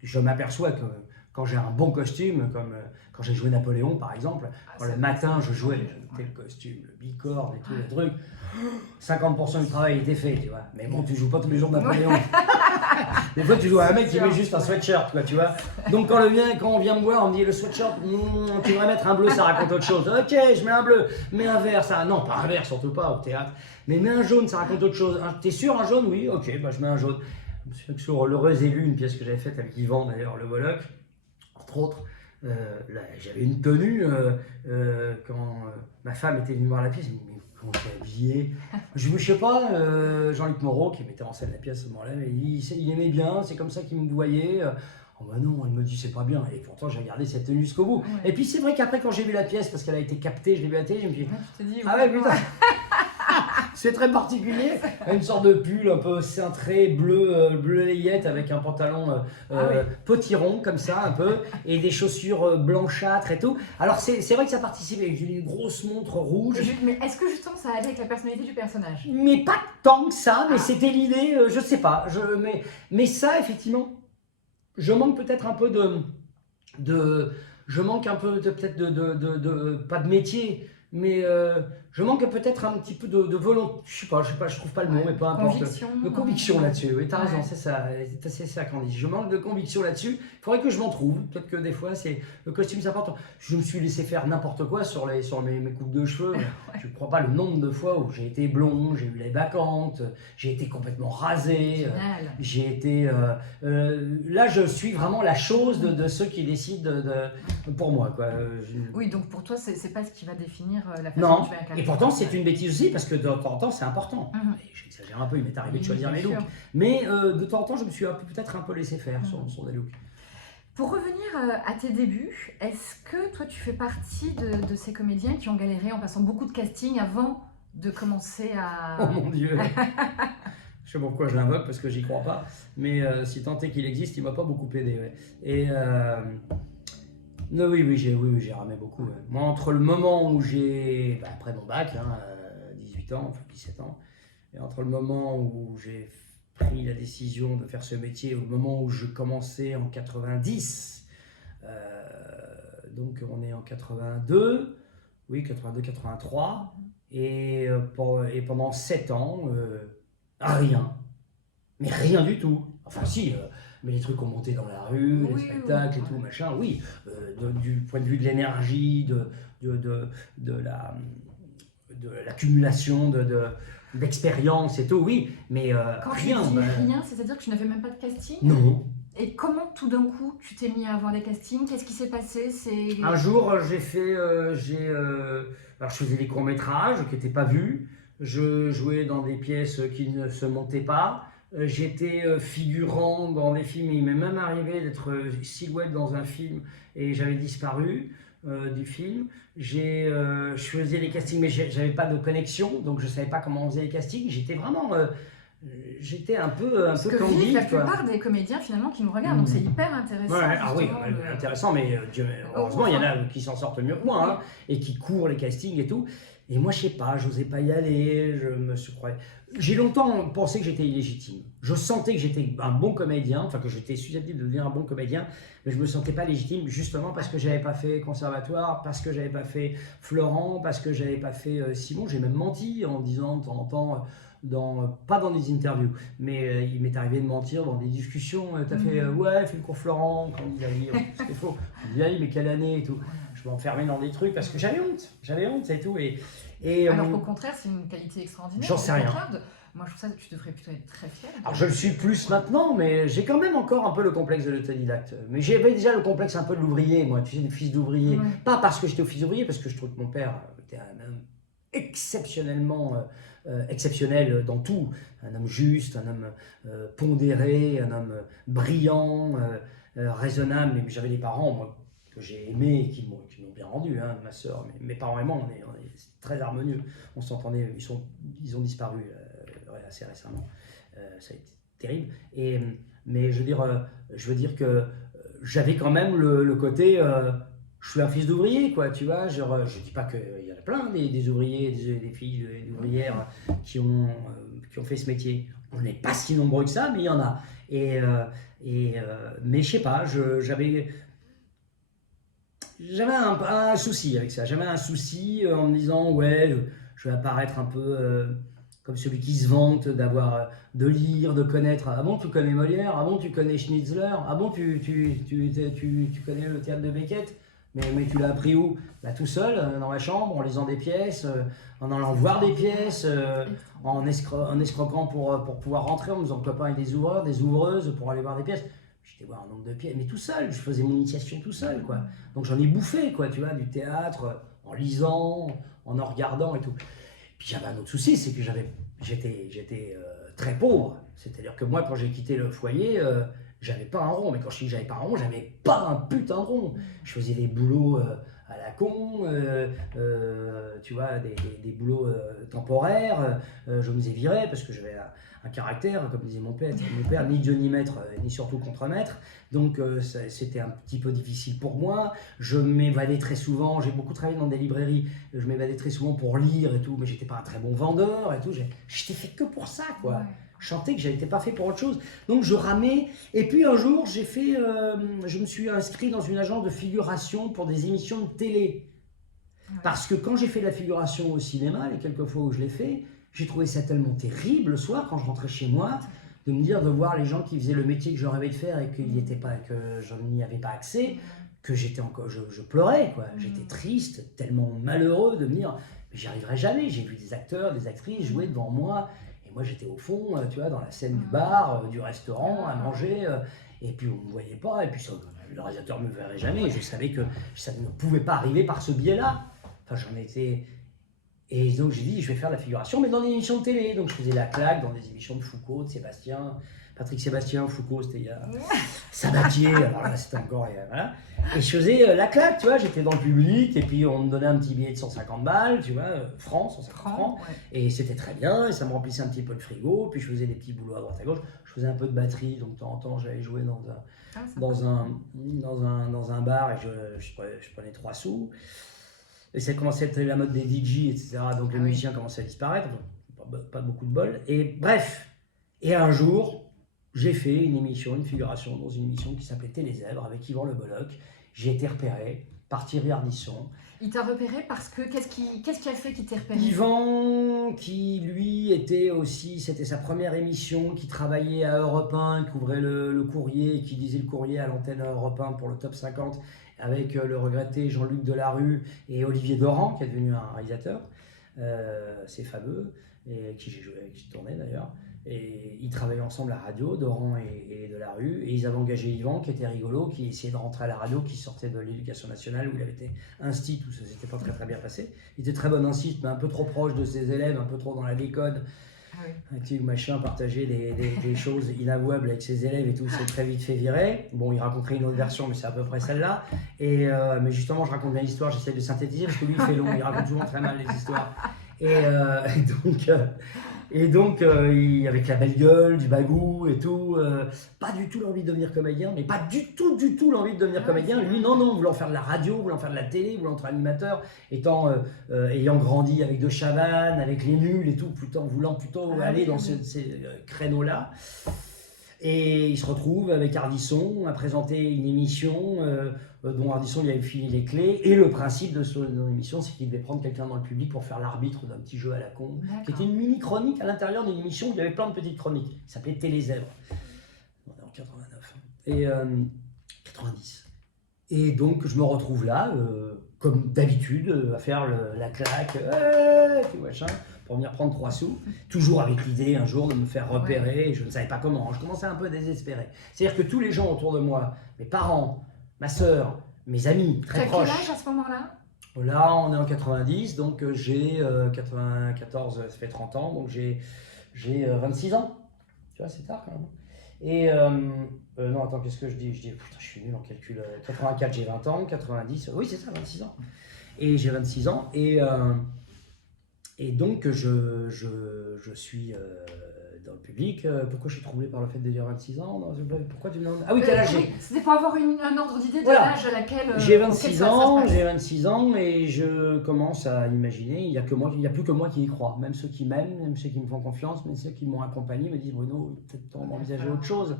je m'aperçois que quand j'ai un bon costume, comme quand j'ai joué Napoléon par exemple, quand le matin je jouais, le costume, le bicorne et tout les trucs, 50% du travail était fait, tu vois. Mais bon, tu joues pas tous les jours Napoléon. Des fois, tu joues à un mec qui met juste un sweatshirt, quoi, tu vois. Donc quand on vient me voir, on me dit le sweatshirt, tu devrais mettre un bleu, ça raconte autre chose. Ok, je mets un bleu, mets un vert, ça, non, pas un vert, surtout pas au théâtre. Mais mets un jaune, ça raconte autre chose. T'es sûr, un jaune? Oui, ok, bah je mets un jaune. Sur L'Heureuse Élue, une pièce que j'avais faite avec Yvan d'ailleurs, le Bolloc, entre autres, j'avais une tenue quand ma femme était venue voir la pièce, elle me dit mais comment t'es habillée? Je ne sais pas, Jean-Luc Moreau qui mettait en scène la pièce à ce moment-là, il aimait bien, c'est comme ça qu'il me voyait. Oh bah non, il me dit c'est pas bien, et pourtant j'ai regardé cette tenue jusqu'au bout. Ouais. Et puis c'est vrai qu'après quand j'ai vu la pièce, parce qu'elle a été captée, je l'ai vu à la télé, je me dis ah ouais putain. C'est très particulier, une sorte de pull un peu cintré, bleu layette avec un pantalon potiron comme ça un peu et des chaussures blanchâtres et tout. Alors c'est vrai que ça participe avec une grosse montre rouge. Mais est-ce que justement ça allait avec la personnalité du personnage? Mais pas tant que ça, mais c'était l'idée, je sais pas. Mais ça effectivement, je manque peut-être un peu je manque un peu peut-être pas de métier. Mais je manque peut-être un petit peu de volonté, je sais pas, je trouve pas le mot, mais peu importe. De conviction là-dessus, oui, t'as raison, c'est ça qu'on dit. Je manque de conviction là-dessus, il faudrait que je m'en trouve, peut-être que des fois, le costume c'est important. Je me suis laissé faire n'importe quoi sur mes coupes de cheveux, je ne crois pas le nombre de fois où j'ai été blond, j'ai eu les vacantes, j'ai été complètement rasé, j'ai été... là, je suis vraiment la chose de ceux qui décident pour moi, quoi. Oui, donc pour toi, c'est pas ce qui va définir la façon dont tu vas incarner. Et pourtant, c'est une bêtise aussi, parce que de temps en temps, c'est important. J'exagère un peu, il m'est arrivé de choisir mes looks. Mais de temps en temps, je me suis peut-être un peu laissé faire sur des looks. Pour revenir à tes débuts, est-ce que toi, tu fais partie de ces comédiens qui ont galéré en passant beaucoup de casting avant de commencer à... Oh mon Dieu. Je sais pas pourquoi je l'invoque, parce que j'y crois pas. Mais si tant est qu'il existe, il m'a pas beaucoup aidé. Ouais. Et... oui, j'ai ramé beaucoup. Ouais. Moi, entre le moment où j'ai, après mon bac, 18 ans, enfin 17 ans, et entre le moment où j'ai pris la décision de faire ce métier et le moment où je commençais en 90, donc on est en 82, oui, 82-83, et pendant 7 ans, rien. Mais rien du tout. Enfin si... mais les trucs qu'on montait dans la rue, les spectacles et tout, machin, oui. Du point de vue de l'énergie, de l'accumulation d'expérience et tout, oui. Mais quand rien. Tu dis rien, c'est-à-dire que tu n'avais même pas de casting? Non. Et comment tout d'un coup tu t'es mis à avoir des castings? Qu'est-ce qui s'est passé? Un jour, j'ai fait... alors je faisais des courts-métrages qui n'étaient pas vus. Je jouais dans des pièces qui ne se montaient pas. j'étais figurant dans des films. Il m'est même arrivé d'être silhouette dans un film et j'avais disparu du film. Je faisais les castings, mais j'avais pas de connexion, donc je savais pas comment on faisait les castings. J'étais vraiment, j'étais un peu Ce que candide, vivent la quoi. plupart des comédiens finalement qui nous regardent, donc c'est hyper intéressant. Ouais, ah oui, justement, de- intéressant, mais heureusement, il y en a qui s'en sortent mieux que moi, hein, et qui courent les castings et tout. Et moi, je sais pas, j'osais pas y aller, je me suis croyais. J'ai longtemps pensé que j'étais illégitime. Je sentais que j'étais un bon comédien, enfin que j'étais susceptible de devenir un bon comédien, mais je me sentais pas légitime justement parce que j'avais pas fait conservatoire, parce que j'avais pas fait Florent, parce que j'avais pas fait Simon. J'ai même menti en disant de temps en temps, pas dans des interviews, mais il m'est arrivé de mentir dans des discussions. T'as fait ouais, fait le cours Florent, quand il a dit c'était faux. Il dit mais quelle année et tout. Je m'enfermais dans des trucs parce que j'avais honte et tout. Alors qu'au contraire, c'est une qualité extraordinaire. J'en sais rien. Moi, je trouve ça que tu devrais plutôt être très fier. Alors je le suis plus maintenant, mais j'ai quand même encore un peu le complexe de l'autodidacte. Mais j'avais déjà le complexe un peu de l'ouvrier, moi, tu sais, du fils d'ouvrier. Ouais. Pas parce que j'étais au fils d'ouvrier, parce que je trouve que mon père était un homme exceptionnellement exceptionnel dans tout. Un homme juste, un homme pondéré, un homme brillant, raisonnable. Mais j'avais des parents, moi, que j'ai aimés et qui m'ont bien rendu, hein, ma soeur, mes parents et moi, on est très harmonieux. On s'entendait, ils ont disparu assez récemment. Ça a été terrible. Mais je veux dire que j'avais quand même le côté, je suis un fils d'ouvrier, quoi, tu vois. Je dis pas qu'il y en a plein des ouvriers, des filles d'ouvrières qui ont fait ce métier. On n'est pas si nombreux que ça, mais il y en a. Mais je sais pas, j'avais un souci avec ça. J'avais un souci en me disant, ouais, je vais apparaître un peu comme celui qui se vante de lire, de connaître. Ah bon, tu connais Molière? Ah bon, tu connais Schnitzler? Ah bon, tu connais le théâtre de Beckett? Mais tu l'as appris où? Bah, tout seul, dans ma chambre, en lisant des pièces, en allant voir des pièces, en escroquant pour pouvoir rentrer, en me faisant copain avec des ouvreurs, des ouvreuses pour aller voir des pièces. J'étais voir un nombre de pièces, mais tout seul, je faisais mon initiation tout seul, quoi. Donc j'en ai bouffé, quoi, tu vois, du théâtre, en lisant, en regardant et tout. Puis j'avais un autre souci, c'est que j'étais très pauvre. C'est-à-dire que moi, quand j'ai quitté le foyer, j'avais pas un rond. Mais quand je dis que j'avais pas un rond, j'avais pas un putain de rond. Je faisais des boulots à la con, tu vois, des boulots temporaires. Je me faisais virer parce que j'avais un caractère, comme disait mon père, ni Dieu ni maître, ni surtout contre-maître. Donc c'était un petit peu difficile pour moi. Je m'évadais très souvent, j'ai beaucoup travaillé dans des librairies, je m'évadais très souvent pour lire et tout, mais j'étais pas un très bon vendeur et tout. J'étais fait que pour ça, quoi. Ouais. Je sentais que j'étais pas fait pour autre chose. Donc je ramais. Et puis un jour, je me suis inscrit dans une agence de figuration pour des émissions de télé. Parce que quand j'ai fait la figuration au cinéma, les quelques fois où je l'ai fait, j'ai trouvé ça tellement terrible le soir quand je rentrais chez moi, de me dire de voir les gens qui faisaient le métier que je rêvais de faire et que je n'y avais pas accès, que je pleurais, quoi. J'étais triste, tellement malheureux de me dire mais j'y arriverai jamais. J'ai vu des acteurs, des actrices jouer devant moi et moi j'étais au fond, tu vois, dans la scène du bar, du restaurant, à manger, et puis on ne me voyait pas, et puis le réalisateur ne me verrait jamais. Je savais que ça ne pouvait pas arriver par ce biais-là. Enfin, j'en étais. Et donc j'ai dit, je vais faire la figuration, mais dans des émissions de télé. Donc je faisais la claque dans des émissions de Foucault, de Sébastien, Patrick Sébastien, Foucault, c'était il y a Sabatier, alors là c'était encore. Voilà. Et je faisais la claque, tu vois, j'étais dans le public, et puis on me donnait un petit billet de 150 balles, tu vois, francs, 150 francs. Ouais. Et c'était très bien, et ça me remplissait un petit peu le frigo, puis je faisais des petits boulots à droite à gauche. Je faisais un peu de batterie, donc de temps en temps j'allais jouer dans un bar, et je prenais 3 sous. Et ça commençait à être la mode des DJ, etc. Donc les musiciens commençaient à disparaître, pas beaucoup de bol. Et bref, et un jour, j'ai fait une figuration dans une émission qui s'appelait Télézèbre avec Yvan Le Bolloc. J'ai été repéré par Thierry Ardisson. Il t'a repéré parce que qu'est-ce qui a fait qu'il t'ait repéré? Yvan, qui lui c'était sa première émission, qui travaillait à Europe 1, qui ouvrait le courrier, qui lisait le courrier à l'antenne Europe 1 pour le top 50. Avec le regretté Jean-Luc Delarue et Olivier Doran, qui est devenu un réalisateur, c'est fameux, et qui tournait d'ailleurs. Et ils travaillaient ensemble à la radio, Doran et Delarue, et ils avaient engagé Yvan, qui était rigolo, qui essayait de rentrer à la radio, qui sortait de l'éducation nationale, où il avait été instit, où ça s'était pas très bien passé. Il était très bon instit, mais un peu trop proche de ses élèves, un peu trop dans la déconne. oui. Tu machin, partager des choses inavouables avec ses élèves et tout, c'est très vite fait virer. Bon, il raconterait une autre version, mais c'est à peu près celle-là. Mais justement, je raconte bien l'histoire, j'essaie de synthétiser parce que lui, il fait long, il raconte souvent très mal les histoires. Et donc, avec la belle gueule, du bagou et tout, pas du tout l'envie de devenir comédien, mais pas du tout l'envie de devenir comédien. Lui, non, voulant faire de la radio, voulant faire de la télé, voulant être animateur, ayant grandi avec De Chavannes, avec les nuls et tout, voulant plutôt aller dans ces créneaux-là. Et il se retrouve avec Ardisson à présenter une émission dont Ardisson lui avait filé les clés. Et le principe de son émission, c'est qu'il devait prendre quelqu'un dans le public pour faire l'arbitre d'un petit jeu à la con, qui était une mini-chronique à l'intérieur d'une émission où il y avait plein de petites chroniques. Ça s'appelait Télézèbre. On est en 89. Et 90. Et donc, je me retrouve là, comme d'habitude, à faire la claque, tout machin, pour venir prendre 3 sous, toujours avec l'idée un jour de me faire repérer, et je ne savais pas comment, je commençais un peu à désespérer. C'est-à-dire que tous les gens autour de moi, mes parents, ma sœur, mes amis très proches... Quel âge à ce moment-là? Là, on est en 90, donc j'ai 94, ça fait 30 ans, donc j'ai 26 ans. Tu vois, c'est tard quand même. Et non, attends, qu'est-ce que je dis? Je dis, putain, je suis nul en calcul. 84, j'ai 20 ans, 90, oui, c'est ça, 26 ans. Et j'ai 26 ans, et donc je suis dans le public. Pourquoi je suis troublé par le fait de dire 26 ans? Non, pourquoi tu me demandes? Ah oui, quel âge j'ai? C'était pour avoir un ordre d'idée de Voilà. l'âge à laquelle... J'ai 26 ans et je commence à imaginer, il n'y a plus que moi qui y crois. Même ceux qui m'aiment, même ceux qui me font confiance, même ceux qui m'ont accompagné me disent Bruno, peut-être temps d'envisager autre chose.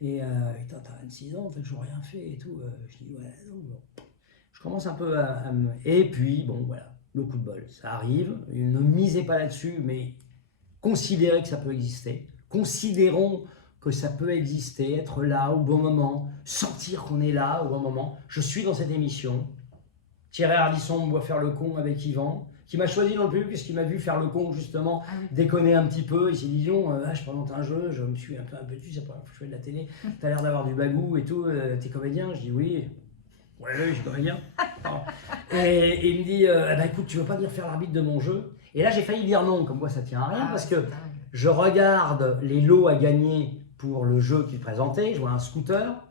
Et t'as 26 ans, t'as toujours rien fait et tout. Je dis ouais, non, bon. Je commence un peu à me... Et puis, bon, voilà, le coup de bol, ça arrive. Ne misez pas là-dessus, mais considérez que ça peut exister. Considérons que ça peut exister, être là au bon moment, sentir qu'on est là au bon moment. Je suis dans cette émission. Thierry Ardisson me voit faire le con avec Yvan, qui m'a choisi dans le public puisqu'il m'a vu faire le con, justement, déconner un petit peu. Il s'est dit, je présente un jeu, je me suis un peu abattu, c'est pas je fais de la télé, t'as l'air d'avoir du bagou et tout, t'es comédien? Je dis oui. Ouais, je suis comédien. Et il me dit, écoute, tu veux pas venir faire l'arbitre de mon jeu? Et là, j'ai failli dire non, comme quoi ça tient à rien, parce que je regarde les lots à gagner pour le jeu qu'il présentait. Je vois un scooter,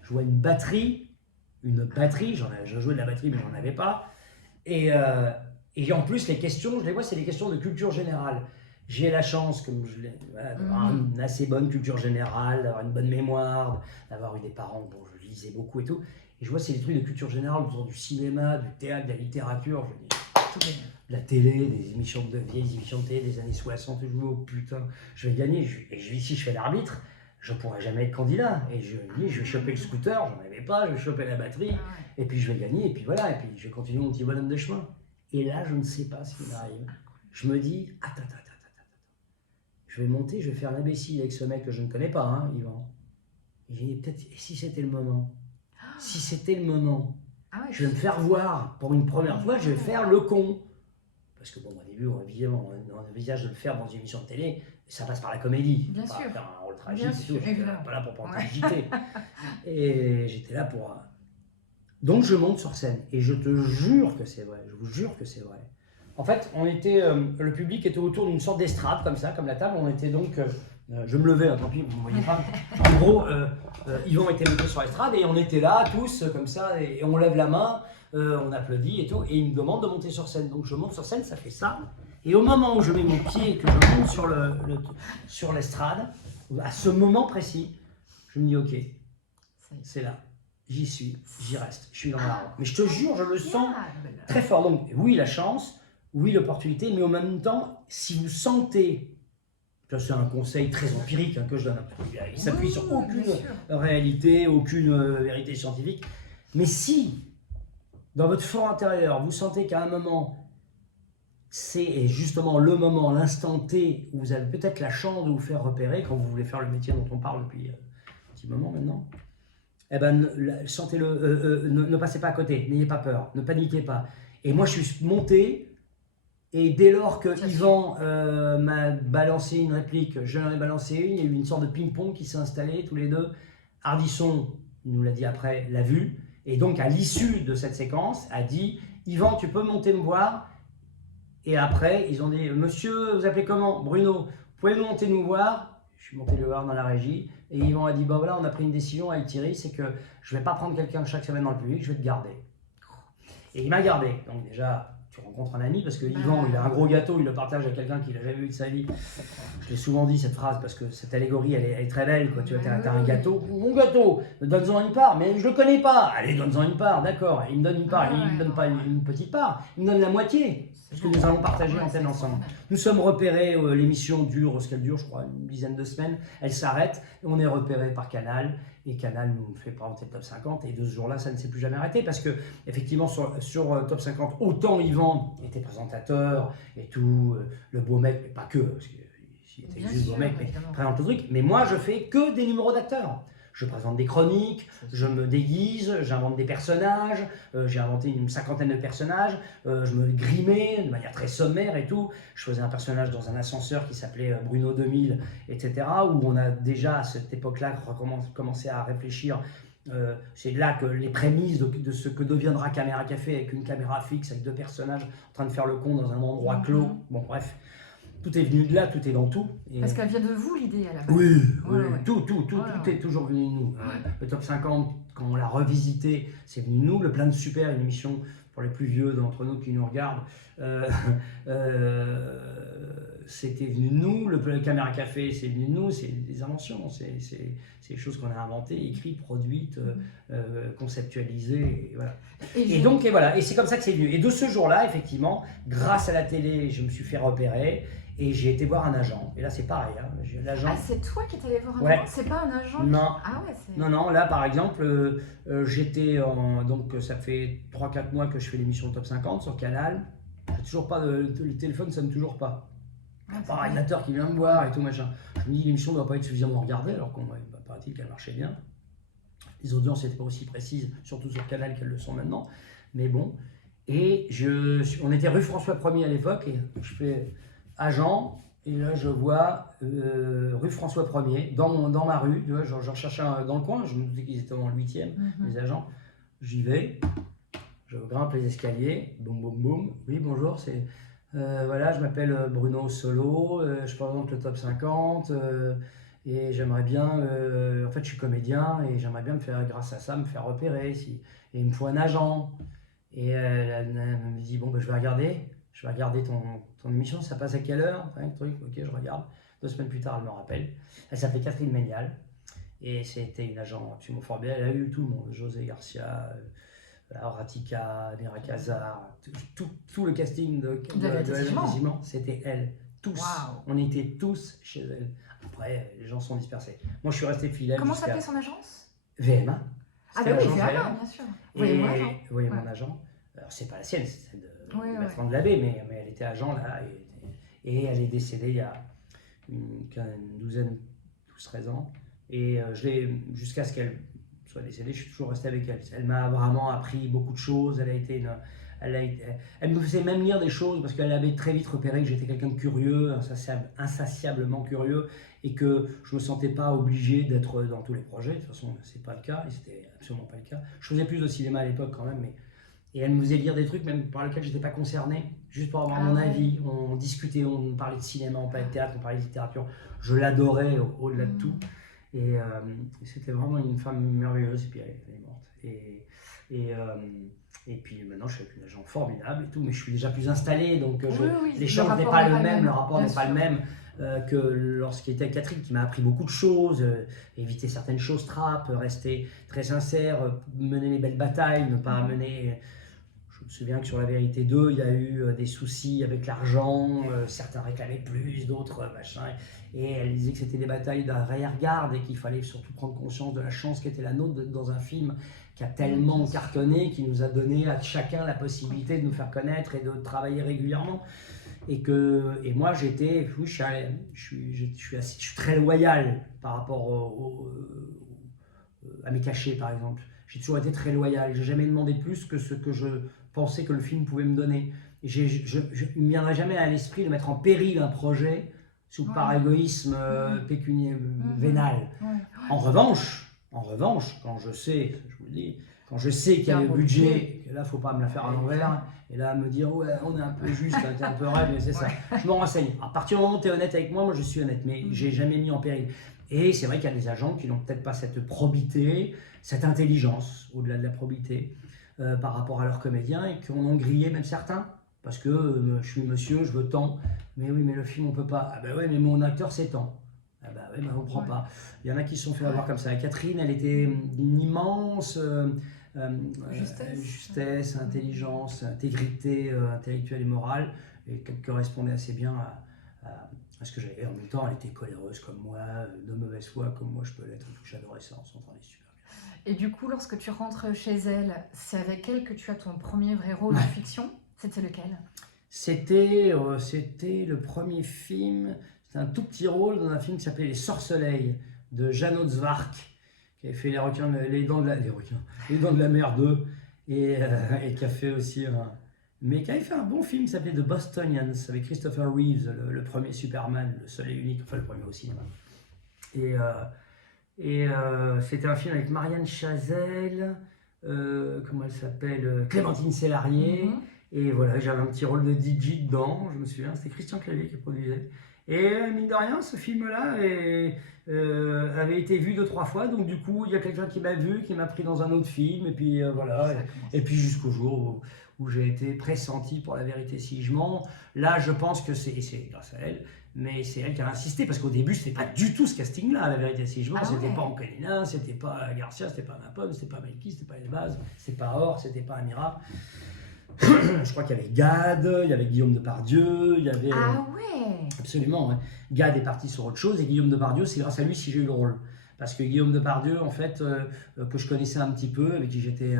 je vois une batterie, je jouais de la batterie, mais j'en avais pas. Et en plus, les questions, je les vois, c'est des questions de culture générale. J'ai la chance, comme d'avoir une assez bonne culture générale, d'avoir une bonne mémoire, d'avoir eu des parents dont je lisais beaucoup et tout. Et je vois, c'est des trucs de culture générale autour du cinéma, du théâtre, de la littérature. Je me dis, de la télé, des vieilles émissions de télé des années 60. Je me dis, oh putain, je vais gagner. Et si je fais l'arbitre, je ne pourrai jamais être candidat. Et je me dis, je vais choper le scooter, j'en avais pas, je vais choper la batterie, et puis je vais gagner, et puis voilà, et puis je vais continuer mon petit bonhomme de chemin. Et là, je ne sais pas ce qui m'arrive. Je me dis, attends. Je vais monter, je vais faire l'imbécile avec ce mec que je ne connais pas, hein, Yvan. Et j'ai dit, peut-être, et si c'était le moment? Si c'était le moment, je vais me faire voir pour une première fois, je vais faire le con. Parce que bon, au début, on envisage de le faire dans une émission de télé, ça passe par la comédie. Bien sûr. Faire un rôle tragique et tout, j'étais pas là pour prendre un JT. Et j'étais là pour... Donc je monte sur scène, et je te jure que c'est vrai, je vous jure que c'est vrai. En fait, le public était autour d'une sorte d'estrade, comme ça, comme la table, on était donc... je me levais, tant pis, vous ne voyez pas. En gros, Yvan était monté sur l'estrade et on était là, tous, comme ça, et on lève la main, on applaudit et tout, et il me demande de monter sur scène. Donc je monte sur scène, ça fait ça. Et au moment où je mets mon pied, que je monte sur l'estrade, à ce moment précis, je me dis, ok, c'est là, j'y suis, j'y reste, je suis dans l'arbre. Mais je te jure, je le sens très fort. Donc oui, la chance, oui, l'opportunité, mais en même temps, si vous sentez... C'est un conseil très empirique que je donne. Il s'appuie sur aucune réalité, aucune vérité scientifique. Mais si, dans votre fort intérieur, vous sentez qu'à un moment, c'est justement le moment, l'instant T, où vous avez peut-être la chance de vous faire repérer, quand vous voulez faire le métier dont on parle depuis un petit moment maintenant, eh ben, sentez-le, ne passez pas à côté, n'ayez pas peur, ne paniquez pas. Et moi, je suis monté... Et dès lors que Yvan m'a balancé une réplique, je lui en ai balancé une, il y a eu une sorte de ping-pong qui s'est installé tous les deux. Ardisson, il nous l'a dit après, l'a vu. Et donc, à l'issue de cette séquence, a dit « Yvan, tu peux monter me voir ?» Et après, ils ont dit « Monsieur, vous appelez comment ?»« Bruno. » pouvez monter nous voir. Je suis monté le voir dans la régie. Et Yvan a dit, bah voilà, on a pris une décision avec Thierry, c'est que je ne vais pas prendre quelqu'un chaque semaine dans le public, je vais te garder. Et il m'a gardé. Donc déjà, tu rencontres un ami, parce que Yvan, il a un gros gâteau, il le partage avec quelqu'un qu'il n'a jamais vu de sa vie. Je l'ai souvent dit cette phrase, parce que cette allégorie, elle est très belle. Quoi. Tu vois, t'as un gâteau, mon gâteau, donne-en une part, mais je ne le connais pas. Allez, donne-en une part, d'accord. Il me donne une part, il ne me donne pas une petite part, il me donne la moitié. Parce que nous allons partager l'antenne ensemble. Nous sommes repérés, l'émission dure ce qu'elle dure, je crois, une dizaine de semaines. Elle s'arrête, et on est repérés par Canal. Et Canal nous fait présenter le top 50. Et de ce jour-là, ça ne s'est plus jamais arrêté. Parce que, effectivement, sur Top 50, autant Yvan était présentateur et tout, le beau mec, mais pas que, parce qu'il était juste beau mec, mais présente le truc. Mais moi, je fais que des numéros d'acteurs. Je présente des chroniques, je me déguise, j'invente des personnages, j'ai inventé une 50aine de personnages, je me grimais de manière très sommaire et tout. Je faisais un personnage dans un ascenseur qui s'appelait Bruno 2000, etc. Où on a déjà à cette époque-là commencé à réfléchir. C'est là que les prémices de ce que deviendra Caméra Café avec une caméra fixe, avec deux personnages en train de faire le con dans un endroit clos. Bon, bref. Tout est venu de là, tout est dans tout. Et... Parce qu'elle vient de vous, l'idée, à la base. Oui, tout est toujours venu de nous. Le Top 50, quand on l'a revisité, c'est venu de nous. Le Plein de Super, une émission pour les plus vieux d'entre nous qui nous regardent, c'était venu de nous. Le Caméra Café, c'est venu de nous. C'est des inventions, c'est des choses qu'on a inventées, écrites, produites, conceptualisées. Et voilà. Et c'est comme ça que c'est venu. Et de ce jour-là, effectivement, grâce à la télé, je me suis fait repérer. Et j'ai été voir un agent. Et là, c'est pareil. Hein. Ah, c'est toi qui es allé voir un agent? C'est pas un agent Non. Ah ouais, non, là, par exemple, j'étais en... Donc, ça fait 3-4 mois que je fais l'émission Top 50 sur Canal. J'ai toujours pas le téléphone, ça sonne toujours pas. Il y a pas un réalisateur qui vient me voir et tout, machin. Je me dis, l'émission ne doit pas être suffisamment regardée, alors qu'on paraît-il qu'elle marchait bien. Les audiences n'étaient pas aussi précises, surtout sur Canal, qu'elles le sont maintenant. Mais bon. Et on était rue François 1er à l'époque, et je fais... agent, et là je vois rue François 1er, dans ma rue, tu vois, je recherchais dans le coin, je me disais qu'ils étaient dans le 8e, les agents. J'y vais, je grimpe les escaliers, boum boum boum, oui bonjour, voilà, je m'appelle Bruno Solo, je présente le Top 50, et j'aimerais bien, en fait je suis comédien, et j'aimerais bien grâce à ça, me faire repérer, et il me faut un agent. Et elle me dit, bon ben je vais regarder ton émission, ça passe à quelle heure? Ok, je regarde. 2 semaines plus tard, elle me rappelle. Elle s'appelait Catherine Ménial. Et c'était une agent absolument formidable. Elle a eu tout le monde. José Garcia, Ratika, Mira Kazar, tout le casting de Divertissement, c'était elle. Tous. Wow. On était tous chez elle. Après, les gens sont dispersés. Moi, je suis resté fidèle. Comment s'appelait son agence? VMA. Ah ben oui, VMA, bien sûr. Voyez mon agent. Alors, c'est pas la sienne, c'est celle de Bertrand de Labbé, mais elle était agent là, et elle est décédée il y a une douzaine, 12-13 ans. Et jusqu'à ce qu'elle soit décédée, je suis toujours resté avec elle. Elle m'a vraiment appris beaucoup de choses. Elle me faisait même lire des choses parce qu'elle avait très vite repéré que j'étais quelqu'un de curieux, insatiablement curieux, et que je me sentais pas obligé d'être dans tous les projets. De toute façon, c'est pas le cas, et c'était absolument pas le cas. Je faisais plus de cinéma à l'époque quand même, et elle me faisait lire des trucs même par lesquels je n'étais pas concerné, juste pour avoir mon avis. On discutait, on parlait de cinéma, on parlait de théâtre, on parlait de littérature. Je l'adorais au-delà de tout. Et c'était vraiment une femme merveilleuse, et puis elle est morte. Et puis maintenant, je suis avec une agent formidable et tout, mais je suis déjà plus installé, donc l'échange n'est pas le même, le rapport n'est pas le même que lorsqu'il était avec Catherine, qui m'a appris beaucoup de choses, éviter certaines choses trappes, rester très sincère, mener les belles batailles, ne pas mener... Je me souviens que sur La Vérité 2, il y a eu des soucis avec l'argent, certains réclamaient plus, d'autres machin, et elle disait que c'était des batailles d'arrière-garde et qu'il fallait surtout prendre conscience de la chance qui était la nôtre dans un film qui a tellement cartonné, qui nous a donné à chacun la possibilité de nous faire connaître et de travailler régulièrement. Et moi, je suis très loyal par rapport à mes cachets, par exemple. J'ai toujours été très loyal. J'ai jamais demandé plus que ce que je pensais que le film pouvait me donner. Et il ne me viendrait jamais à l'esprit de mettre en péril un projet par égoïsme pécuniaire, vénal. En revanche, quand je sais, je vous le dis, quand je sais qu'il y a le budget, là, faut pas me la faire à l'envers. Et là, me dire, ouais, on est un peu juste, t'es un peu raide, mais c'est ça. Je me renseigne. À partir du moment où tu es honnête avec moi, moi je suis honnête, mais j'ai jamais mis en péril. Et c'est vrai qu'il y a des agents qui n'ont peut-être pas cette probité, cette intelligence, au-delà de la probité, par rapport à leurs comédiens, et qui en ont grillé même certains. Parce que je suis monsieur, je veux tant. Mais oui, mais le film, on peut pas. Ah ben ouais, mais mon acteur, c'est tant. Ah ben ouais, mais on prend pas. Il y en a qui se sont fait avoir comme ça. Et Catherine, elle était d'une immense justesse, intelligence, intégrité intellectuelle et morale, et qui correspondait assez bien à ce que j'avais. En même temps, elle était coléreuse comme moi, de mauvaise foi comme moi je peux l'être. J'adorais ça, on s'entendait super bien. Et du coup, lorsque tu rentres chez elle, c'est avec elle que tu as ton premier vrai rôle en fiction. C'était lequel? C'était le premier film, c'était un tout petit rôle dans un film qui s'appelait Les Sorceleils de Jeannot Zwark, qui avait fait les dents de la mer 2, et qui a fait aussi mais qui avait fait un bon film qui s'appelait The Bostonians avec Christopher Reeves, le premier Superman, le seul et unique, enfin le premier au cinéma. Et c'était un film avec Marianne Chazelle, comment elle s'appelle, Clémentine Sélarié. Et voilà, j'avais un petit rôle de DJ dedans, je me souviens, c'était Christian Clavier qui produisait. Et mine de rien, ce film-là avait été vu 2-3 fois, donc du coup, il y a quelqu'un qui m'a vu, qui m'a pris dans un autre film, et puis voilà. Et puis jusqu'au jour où j'ai été pressenti pour La Vérité si je mens. Là, je pense que c'est grâce à elle, mais c'est elle qui a insisté, parce qu'au début, c'était pas du tout ce casting-là, La Vérité si je mens. C'était pas Angelina, c'était pas Garcia, c'était pas Napom, c'était pas Melki, c'était pas Elbaz, c'était pas Or, c'était pas Amira. Je crois qu'il y avait Gad, il y avait Guillaume Depardieu, il y avait... Ah ouais. Absolument, ouais. Gad est parti sur autre chose, et Guillaume Depardieu, c'est grâce à lui si j'ai eu le rôle. Parce que Guillaume Depardieu, en fait, que je connaissais un petit peu, avec qui j'étais...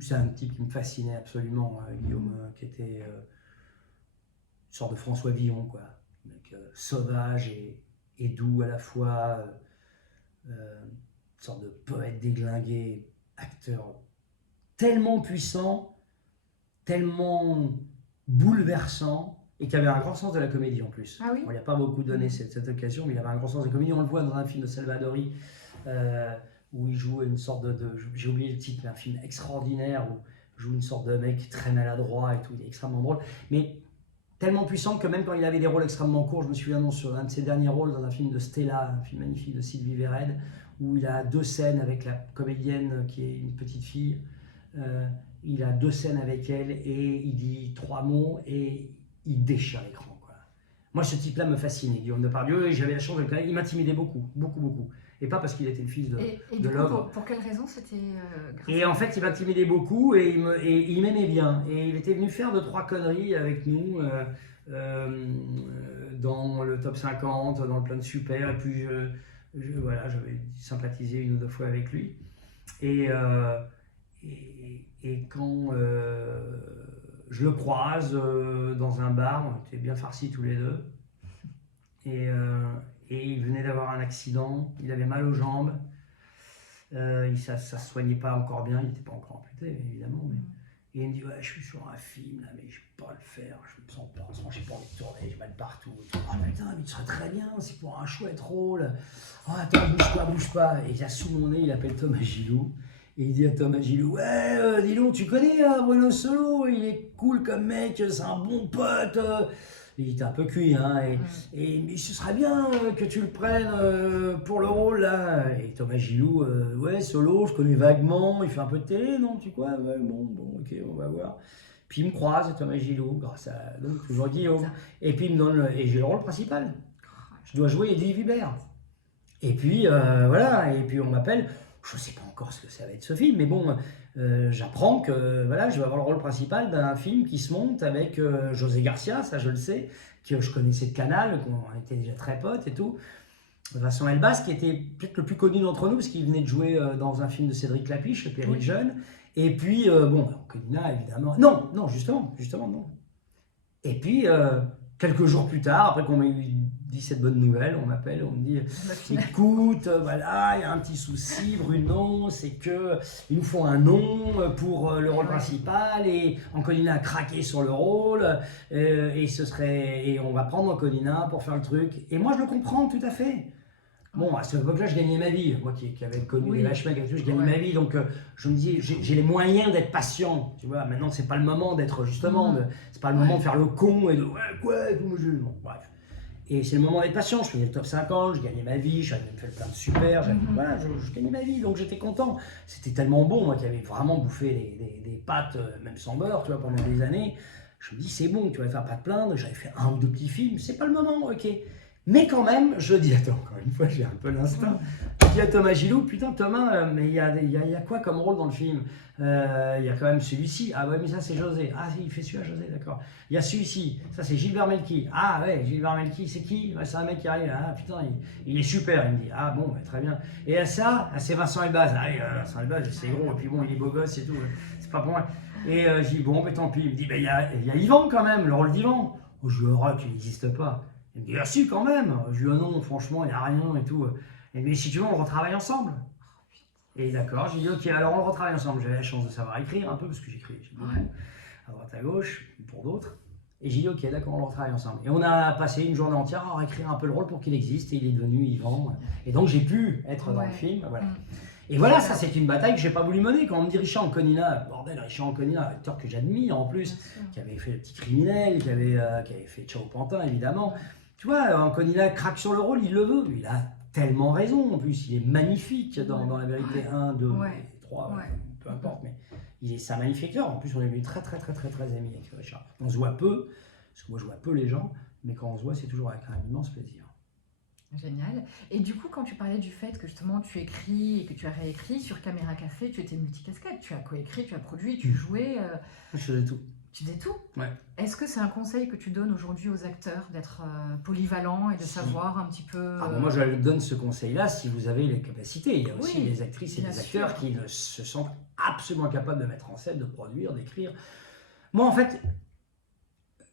c'est un type qui me fascinait absolument, Guillaume, qui était une sorte de François Villon, quoi. Donc, sauvage et doux à la fois, une sorte de poète déglingué, acteur tellement puissant, tellement bouleversant, et qui avait un grand sens de la comédie en plus. Ah oui. On lui a pas beaucoup donné cette occasion, mais il avait un grand sens de la comédie. On le voit dans un film de Salvadori, où il joue une sorte j'ai oublié le titre, mais un film extraordinaire, où il joue une sorte de mec très maladroit et tout, il est extrêmement drôle, mais tellement puissant que même quand il avait des rôles extrêmement courts, je me souviens sur un de ses derniers rôles dans un film de Stella, un film magnifique de Sylvie Vered, où il a 2 scènes avec la comédienne qui est une petite fille. Il a 2 scènes avec elle et il dit 3 mots et il déchire l'écran, quoi. Moi, ce type-là me fascinait, Guillaume Depardieu, et j'avais la chance de le connaître. Il m'intimidait beaucoup, beaucoup, beaucoup. Et pas parce qu'il était le fils de l'ogre. Pour quelle raison c'était Et en fait, il m'intimidait beaucoup et il m'aimait bien. Et il était venu faire 2-3 conneries avec nous dans le top 50, dans le plan de super. Et puis, voilà, j'avais sympathisé 1 ou 2 fois avec lui. Et quand je le croise dans un bar, on était bien farcis tous les deux, et il venait d'avoir un accident, il avait mal aux jambes, ça se soignait pas encore bien, il n'était pas encore amputé évidemment, et il me dit ouais, je suis sur un film là, mais je peux pas le faire, je me sens pas, j'ai pas envie de tourner, j'ai mal partout. Ah putain, mais tu serais très bien, c'est pour un chouette rôle. Oh attends, bouge pas. Et là sous mon nez, il appelle Thomas Gilou. Et il dit à Thomas Gilou, ouais, dis donc, tu connais Bruno Solo, il est cool comme mec, c'est un bon pote. Il était un peu cuit, hein, mais ce serait bien que tu le prennes pour le rôle, là. Et Thomas Gilou, ouais, Solo, je connais vaguement, il fait un peu de télé, non, tu quoi? Ouais, bon, ok, on va voir. Puis il me croise, Thomas Gilou, grâce à, donc, toujours Guillaume. Et puis il me donne, et j'ai le rôle principal. Je dois jouer Eddie Vibert. Et puis, voilà, et puis on m'appelle. Je ne sais pas encore ce que ça va être ce film, mais bon, j'apprends que voilà, je vais avoir le rôle principal d'un film qui se monte avec José Garcia, ça je le sais, que je connaissais de Canal, qu'on était déjà très potes et tout. Vincent Elbaz, qui était peut-être le plus connu d'entre nous, parce qu'il venait de jouer dans un film de Cédric Clapiche, Le Péril jeune. Et puis, bon, Colina, évidemment. Non, justement, non. Et puis, quelques jours plus tard, après qu'on m'ait dit cette bonne nouvelle, on m'appelle, on me dit écoute, voilà, il y a un petit souci, Bruno, c'est que il nous faut un nom pour le rôle principal, et Ancolina a craqué sur le rôle, et on va prendre Ancolina pour faire le truc. Et moi je le comprends tout à fait. Bon, à cette époque-là, je gagnais ma vie. Moi qui avais connu Oui. les vaches maigres et tout, je gagnais ma vie. Donc, je me disais, j'ai les moyens d'être patient. Tu vois, maintenant, c'est pas le moment d'être justement, c'est pas le moment de faire le con et de ouais, quoi, et tout. Bon, bref. Et c'est le moment d'être patient. Je faisais le top 50, je gagnais ma vie, j'avais même fait le plein de super. Voilà, je gagnais ma vie, donc j'étais content. C'était tellement bon, moi qui avais vraiment bouffé des pâtes, même sans beurre, tu vois, pendant des années. Je me dis, c'est bon, tu vas faire pas te plaindre. J'avais fait 1 ou 2 petits films, c'est pas le moment, ok. Mais quand même, je dis, attends, encore une fois, j'ai un peu l'instinct. Je dis à Thomas Gilou, putain, Thomas, mais il y a quoi comme rôle dans le film? Il y a quand même celui-ci. Ah ouais, mais ça, c'est José. Ah, il fait celui-là, José, d'accord. Il y a celui-ci. Ça, c'est Gilbert Melki. Ah ouais, Gilbert Melki, c'est qui? Ouais, c'est un mec qui arrive. Ah putain, il est super. Il me dit, ah bon, très bien. Et à ça, c'est Vincent Elbaz. Ah oui, Vincent Elbaz, c'est gros. Et puis bon, il est beau gosse et tout. C'est pas pour moi. Et je dis, bon, mais tant pis. Il me dit, il y a Yvan quand même, le rôle d'Yvan. Oh, je le rock, il n'existe pas. Il me dit, ah si, quand même. Je lui dis, ah non, franchement, il n'y a rien et tout. Mais si tu veux, on retravaille ensemble. Et d'accord, j'ai dit, ok, alors on retravaille ensemble. J'avais la chance de savoir écrire un peu, parce que j'écris beaucoup, à droite à gauche, pour d'autres. Et j'ai dit, ok, d'accord, on le retravaille ensemble. Et on a passé une journée entière à écrire un peu le rôle pour qu'il existe, et il est devenu Yvan. Et donc j'ai pu être dans le film, voilà. Et voilà, ça c'est une bataille que j'ai pas voulu mener. Quand on me dit Richard Anconina, bordel, Richard Anconina, acteur que j'admire en plus, qui avait fait Le Petit Criminel, qui avait fait Ciao Pantin évidemment. Tu vois, Anconina craque sur le rôle, il le veut. Il a tellement raison en plus, il est magnifique dans La Vérité 1, 2, 3, peu importe, mais c'est un magnifique acteur. En plus, on est devenu très amis avec Richard. On se voit peu, parce que moi je vois peu les gens, mais quand on se voit, c'est toujours avec un immense plaisir. Génial. Et du coup, quand tu parlais du fait que justement tu écris et que tu as réécrit sur Caméra Café, tu étais multicasquette, tu as coécrit, tu as produit, tu jouais. Je faisais tout. Tu faisais tout. Ouais. Est-ce que c'est un conseil que tu donnes aujourd'hui aux acteurs d'être polyvalents et de savoir un petit peu. Moi, je donne ce conseil-là si vous avez les capacités. Il y a aussi des actrices et des acteurs qui ne se sentent absolument capables de mettre en scène, de produire, d'écrire. Moi, en fait,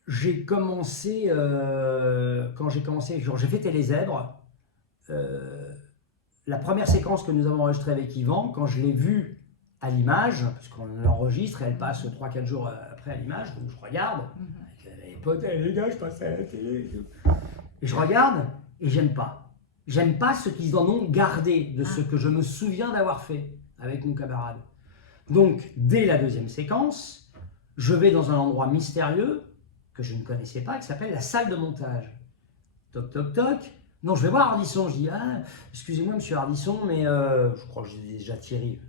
j'ai commencé, quand j'ai commencé, j'ai fait Télézèbre, la première séquence que nous avons enregistrée avec Yvan, quand je l'ai vue à l'image, parce qu'on l'enregistre et elle passe 3-4 jours après à l'image, donc je regarde, avec les potes, les gars, je passe à la télé, et je regarde et j'aime pas. J'aime pas ce qu'ils en ont gardé de ce que je me souviens d'avoir fait avec mon camarade. Donc, dès la deuxième séquence, je vais dans un endroit mystérieux que je ne connaissais pas, qui s'appelle la salle de montage. Toc, toc, toc. Non, je vais voir Ardisson. Je dis, ah, excusez-moi, monsieur Ardisson, mais je crois que j'ai déjà Thierry.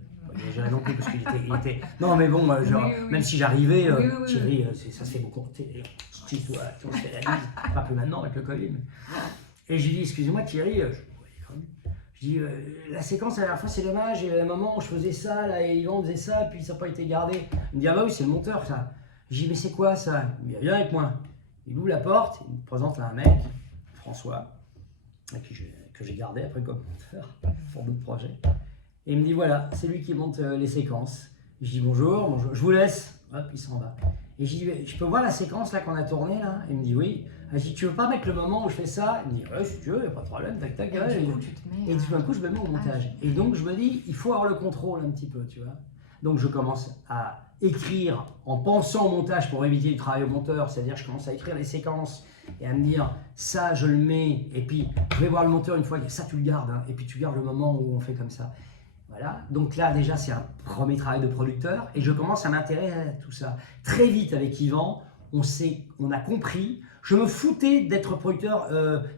Déjà non plus, parce qu'il était. Non, mais bon, même si j'arrivais, Thierry, ça se fait beaucoup. On se fait la bise. Pas plus maintenant avec le Covid. Et je lui dis, excusez-moi, Thierry, je dis, la séquence à la fin, c'est dommage. Et à un moment, je faisais ça, là, et Yvan faisait ça, puis ça n'a pas été gardé. Il me dit, ah bah oui, c'est le monteur, ça. Je dis, mais c'est quoi ça? Il me dit, viens avec moi. Il ouvre la porte, il me présente à un mec, François, que j'ai gardé après comme monteur pour d'autres projets. Et il me dit, voilà, c'est lui qui monte les séquences. Je dis, bonjour, je vous laisse. Hop, il s'en va. Et je dis, je peux voir la séquence là qu'on a tournée là? Il me dit, oui. Je dis, tu veux pas mettre le moment où je fais ça? Il me dit, ouais, si tu veux, il n'y a pas de problème, tac, tac. Et du coup, je me mets au montage. Et donc, je me dis, il faut avoir le contrôle un petit peu, tu vois. Donc, je commence à écrire en pensant au montage pour éviter le travail au monteur, c'est-à-dire je commence à écrire les séquences et à me dire ça je le mets et puis je vais voir le monteur une fois, ça tu le gardes et puis tu gardes le moment où on fait comme ça. Voilà, donc là déjà c'est un premier travail de producteur et je commence à m'intéresser à tout ça. Très vite avec Yvan, on a compris, je me foutais d'être producteur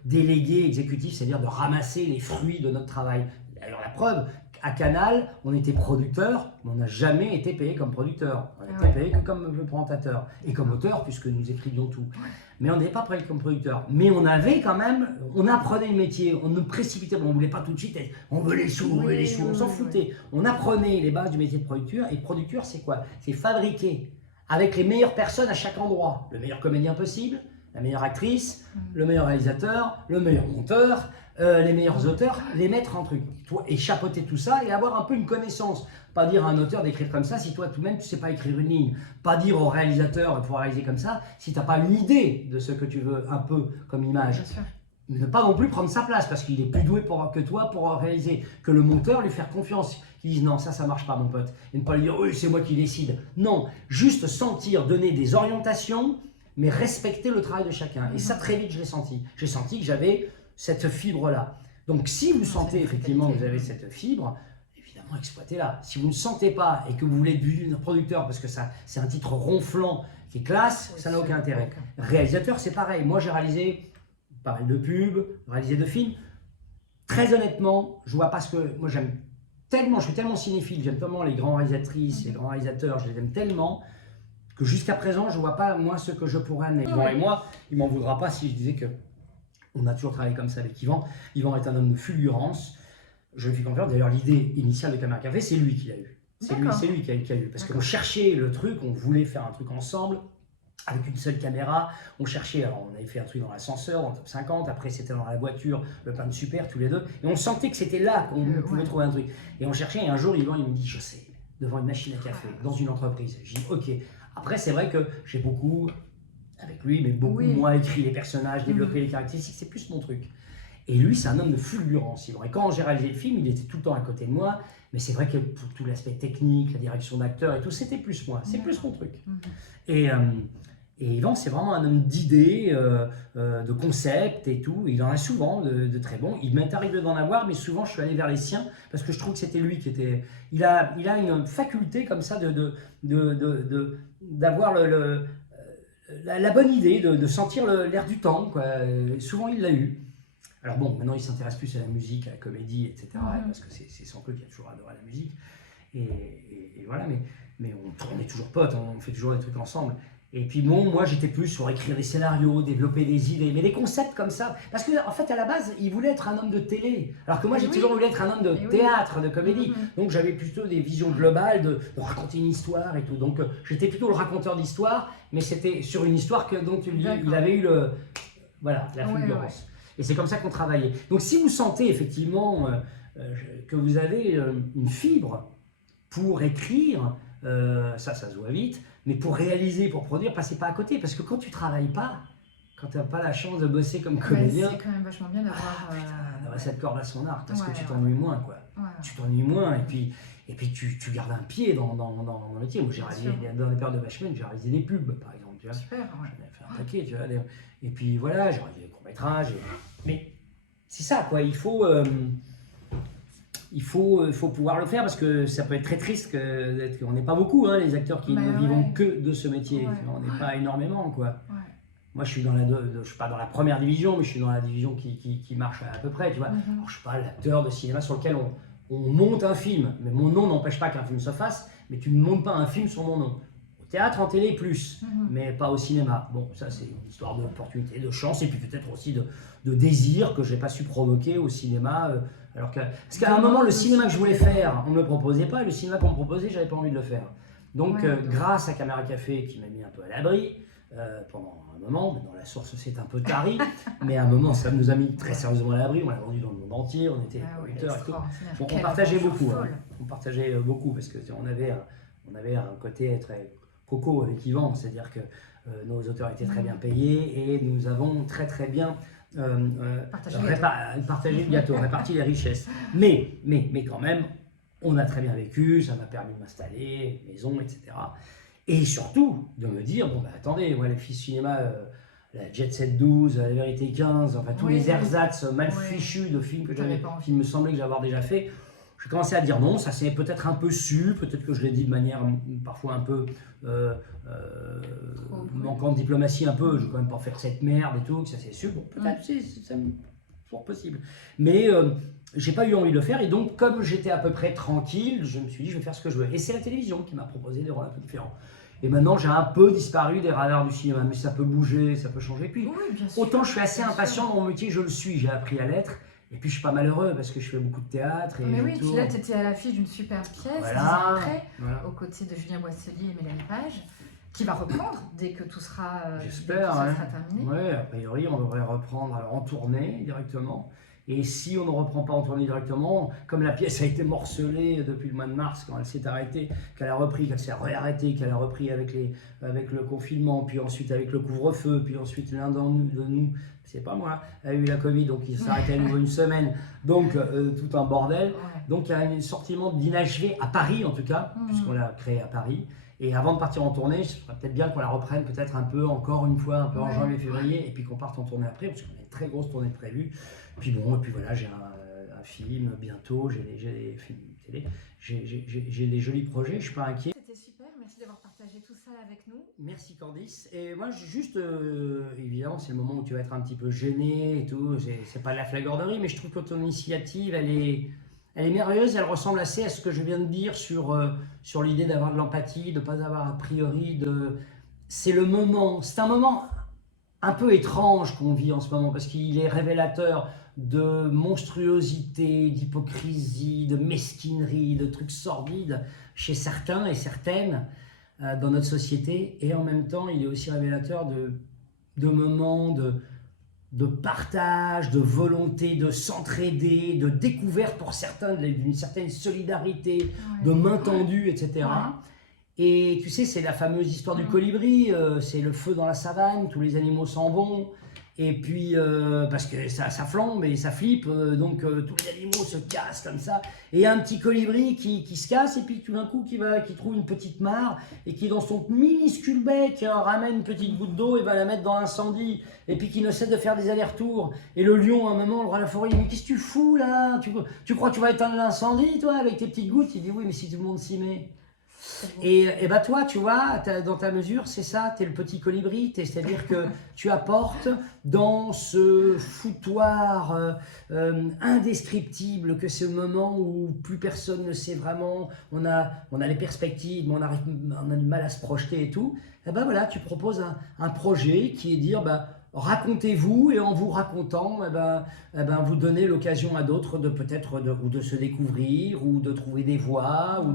délégué, exécutif, c'est-à-dire de ramasser les fruits de notre travail. Alors la preuve, à Canal, on était producteur, mais on n'a jamais été payé comme producteur. On était payé que comme présentateur et comme auteur, puisque nous écrivions tout. Mais on n'était pas payé comme producteur. Mais on avait quand même, on apprenait le métier, on ne précipitait pas, on ne voulait pas tout de suite être, on veut les sous, on veut les sous, on s'en foutait. On apprenait les bases du métier de producteur, et producteur c'est quoi? C'est fabriquer avec les meilleures personnes à chaque endroit. Le meilleur comédien possible, la meilleure actrice, le meilleur réalisateur, le meilleur monteur, les meilleurs auteurs, les mettre en truc. Et chapeauter tout ça et avoir un peu une connaissance. Pas dire à un auteur d'écrire comme ça si toi toi-même tu sais pas écrire une ligne. Pas dire au réalisateur de pouvoir réaliser comme ça si tu n'as pas une idée de ce que tu veux un peu comme image. Bien sûr. Ne pas non plus prendre sa place parce qu'il est plus doué que toi pour réaliser. Que le monteur lui faire confiance. Qu'il dise non, ça marche pas mon pote. Et ne pas lui dire oui, c'est moi qui décide. Non, juste sentir, donner des orientations, mais respecter le travail de chacun. Et ça très vite je l'ai senti. J'ai senti que j'avais cette fibre-là. Donc si vous c'est sentez une effectivement que vous fatalité. avez cette fibre, évidemment exploitez-la. Si vous ne sentez pas et que vous voulez devenir producteur parce que ça, c'est un titre ronflant qui est classe, Oui, ça n'a aucun c'est- intérêt. aucun. Réalisateur, c'est pareil. Moi, j'ai réalisé pas mal de pubs, réalisé de films. Très honnêtement, je vois pas ce que. Moi, j'aime tellement, je suis tellement cinéphile, j'aime tellement les grands réalisatrices, les grands réalisateurs, je les aime tellement que jusqu'à présent, je vois pas, moi, ce que je pourrais amener. Yvan et moi, il m'en voudra pas si je disais que on a toujours travaillé comme ça avec Yvan. Yvan est un homme de fulgurance. Je lui fais confiance. D'ailleurs, l'idée initiale de Caméra Café, c'est lui qui l'a eu. D'accord. C'est lui qui a eu. Parce qu'on D'accord. cherchait le truc, on voulait faire un truc ensemble, avec une seule caméra. On cherchait, alors on avait fait un truc dans l'ascenseur, dans le top 50, après c'était dans la voiture, le plein de super, tous les deux. Et on sentait que c'était là qu'on pouvait Ouais. trouver un truc. Et on cherchait, et un jour, Yvan, il me dit, je sais, devant une machine à café, dans une entreprise. J'ai dit, ok. Après, c'est vrai que j'ai beaucoup, avec lui, mais beaucoup Oui. moins écrit les personnages, développé les caractéristiques, c'est plus mon truc. Et lui, c'est un homme de fulgurance. Et quand j'ai réalisé le film, il était tout le temps à côté de moi. Mais c'est vrai que pour tout l'aspect technique, la direction d'acteur et tout, c'était plus moi. C'est plus mon truc. Et, et Yvan, c'est vraiment un homme d'idées, de concepts et tout. Il en a souvent de très bons. Il m'est arrivé d'en avoir, mais souvent je suis allé vers les siens parce que je trouve que c'était lui qui était. Il a une faculté comme ça d'avoir la bonne idée, de sentir l'air du temps, quoi. Et souvent, il l'a eu. Alors bon, maintenant il s'intéresse plus à la musique, à la comédie, etc. Parce que c'est son truc, il a toujours adoré la musique. Et voilà, mais on est toujours potes, on fait toujours des trucs ensemble. Et puis bon, moi j'étais plus sur écrire des scénarios, développer des idées, mais des concepts comme ça. Parce qu'en fait, à la base, il voulait être un homme de télé. Alors que moi j'ai toujours voulu être un homme de théâtre, de comédie. Donc j'avais plutôt des visions globales de raconter une histoire et tout. Donc j'étais plutôt le raconteur d'histoire, mais c'était sur une histoire dont il avait eu la fulgurance. Et c'est comme ça qu'on travaillait. Donc si vous sentez effectivement que vous avez une fibre pour écrire, ça se voit vite, mais pour réaliser, pour produire, passez pas à côté. Parce que quand tu travailles pas, quand tu n'as pas la chance de bosser comme comédien, c'est quand même vachement bien d'avoir cette corde à son arc, parce que tu ouais. t'ennuies moins, quoi. Ouais. Tu t'ennuies moins, et puis tu gardes un pied dans le métier. Moi, j'ai réalisé, dans les périodes de Bachman, j'ai réalisé des pubs, par exemple. Tu vois. Super, ouais. J'en ai fait un paquet, tu vois. Et puis voilà, j'ai réalisé des courts-métrages. Mais c'est ça, quoi. Il faut pouvoir le faire parce que ça peut être très triste qu'on n'est pas beaucoup, hein, les acteurs qui ne vivons que de ce métier. Ouais. On n'est pas énormément, quoi. Ouais. Moi, je suis je suis pas dans la première division, mais je suis dans la division qui marche à peu près, tu vois. Alors, je suis pas l'acteur de cinéma sur lequel on monte un film, mais mon nom n'empêche pas qu'un film se fasse, mais tu ne montes pas un film sur mon nom. Au théâtre, en télé, plus, mais pas au cinéma. Bon, ça, c'est une histoire d'opportunité, de chance, et puis peut-être aussi de désir que je n'ai pas su provoquer au cinéma. Parce qu'à un moment, le cinéma que je voulais faire, on ne me le proposait pas, et le cinéma qu'on me proposait, j'avais pas envie de le faire. Donc, grâce à Caméra Café, qui m'a mis un peu à l'abri, pendant un moment, dans la source c'est un peu tari, mais à un moment ça nous a mis très sérieusement à l'abri, on l'a vendu dans le monde entier, on était producteurs et tout. Bon, on partageait beaucoup, on partageait beaucoup parce qu'on avait un côté très coco avec Yvan, c'est-à-dire que nos auteurs étaient très bien payés et nous avons très très bien partagé le gâteau, réparti les richesses. Mais quand même, on a très bien vécu, ça m'a permis de m'installer, maison, etc. Et surtout, de me dire, bon, bah attendez, moi, les filles cinéma, la Jet Set 12, la Vérité 15, enfin, tous les ersatz mal fichus de films qui me semblaient que j'avais déjà fait, j'ai commencé à dire non, ça c'est peut-être un peu su, peut-être que je l'ai dit de manière parfois un peu manquant de diplomatie un peu, je vais quand même pas faire cette merde et tout, que ça c'est su, bon, peut-être c'est fort possible. Mais j'ai pas eu envie de le faire et donc comme j'étais à peu près tranquille, je me suis dit je vais faire ce que je veux. Et c'est la télévision qui m'a proposé des rôles un peu différents. Et maintenant j'ai un peu disparu des radars du cinéma, mais ça peut bouger, ça peut changer. Puis autant je suis assez impatient dans mon métier, je le suis, j'ai appris à l'être. Et puis je suis pas malheureux parce que je fais beaucoup de théâtre. Et mais oui, puis là tu étais à l'affiche d'une superbe pièce, 10 ans après, aux côtés de Julien Boisselier et Mélanie Page, qui va reprendre dès que tout sera, sera terminé. Oui, a priori on devrait reprendre en tournée directement. Et si on ne reprend pas en tournée directement, comme la pièce a été morcelée depuis le mois de mars, quand elle s'est arrêtée, qu'elle a repris, qu'elle s'est réarrêtée, qu'elle a repris avec le confinement, puis ensuite avec le couvre-feu, puis ensuite l'un de nous, c'est pas moi, a eu la Covid, donc il s'est arrêté à nouveau une semaine, donc tout un bordel. Donc il y a un sentiment d'inachevé à Paris en tout cas, puisqu'on l'a créé à Paris. Et avant de partir en tournée, ce serait peut-être bien qu'on la reprenne peut-être un peu encore une fois, un peu en Ouais. janvier, février, et puis qu'on parte en tournée après, parce qu'on a une très grosse tournée de prévue. Puis bon, et puis voilà, j'ai un film bientôt, j'ai des films télé, j'ai des jolis projets, je suis pas inquiet. C'était super, merci d'avoir partagé tout ça avec nous. Merci Candice. Et moi, juste, évidemment, c'est le moment où tu vas être un petit peu gêné et tout. C'est pas de la flagornerie, mais je trouve que ton initiative, elle est merveilleuse. Elle ressemble assez à ce que je viens de dire sur l'idée d'avoir de l'empathie, de ne pas avoir a priori de. C'est le moment. C'est un moment un peu étrange qu'on vit en ce moment parce qu'il est révélateur de monstruosité, d'hypocrisie, de mesquinerie, de trucs sordides chez certains et certaines dans notre société, et en même temps il est aussi révélateur de moments de partage, de volonté de s'entraider, de découverte pour certains d'une certaine solidarité, Ouais. de main tendue, etc. Ouais. Et tu sais, c'est la fameuse histoire du Mm. colibri, c'est le feu dans la savane, tous les animaux s'en vont, et puis parce que ça flambe et ça flippe, donc tous les animaux se cassent comme ça, et il y a un petit colibri qui se casse, et puis tout d'un coup qui trouve une petite mare, et qui dans son minuscule bec ramène une petite goutte d'eau et va la mettre dans l'incendie, et puis qui ne cesse de faire des allers-retours, et le lion à un moment, le roi de la forêt, il dit mais qu'est-ce que tu fous là, tu crois que tu vas éteindre l'incendie toi avec tes petites gouttes? Il dit oui mais si tout le monde s'y met. Et bah toi, tu vois, dans ta mesure, c'est ça, tu es le petit colibri, c'est-à-dire que tu apportes dans ce foutoir indescriptible que c'est le moment où plus personne ne sait vraiment, on a les perspectives, mais on a du mal à se projeter et tout, et ben voilà, tu proposes un projet qui est dire, bah, racontez-vous, et en vous racontant, vous donnez l'occasion à d'autres de peut-être ou de se découvrir, ou de trouver des voies,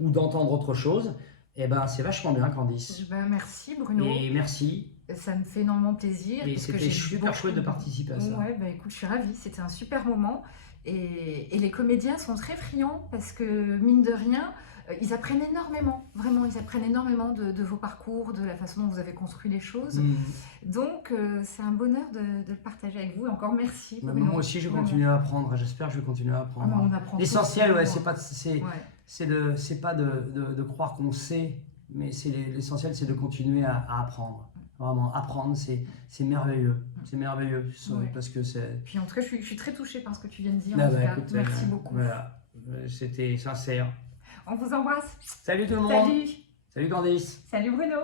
ou d'entendre autre chose. Et ben c'est vachement bien, Candice. Ben, merci Bruno. Et merci. Ça me fait énormément plaisir. Et parce que c'était j'ai super beaucoup- chouette de participer à ça. Ouais, bah écoute, je suis ravie. C'était un super moment. Et les comédiens sont très friands parce que, mine de rien, ils apprennent énormément. Vraiment, ils apprennent énormément de vos parcours, de la façon dont vous avez construit les choses. Mmh. Donc, c'est un bonheur de le partager avec vous. Et encore merci. Bah, Bruno. moi aussi, je vais Vraiment. continuer à apprendre. J'espère que je vais continuer à Ah, apprendre. bah, on apprend L'essentiel, tous, ouais, ouais. c'est pas de croire qu'on sait, mais l'essentiel, c'est de continuer à apprendre. Vraiment, apprendre, c'est merveilleux. C'est merveilleux. Ouais. Parce que c'est. Puis en tout cas, je suis très touchée par ce que tu viens de dire. Ah En tout bah, cas. écoute, Merci beaucoup. Voilà, c'était sincère. On vous embrasse. Salut tout le monde. Salut. Salut Candice. Salut Bruno.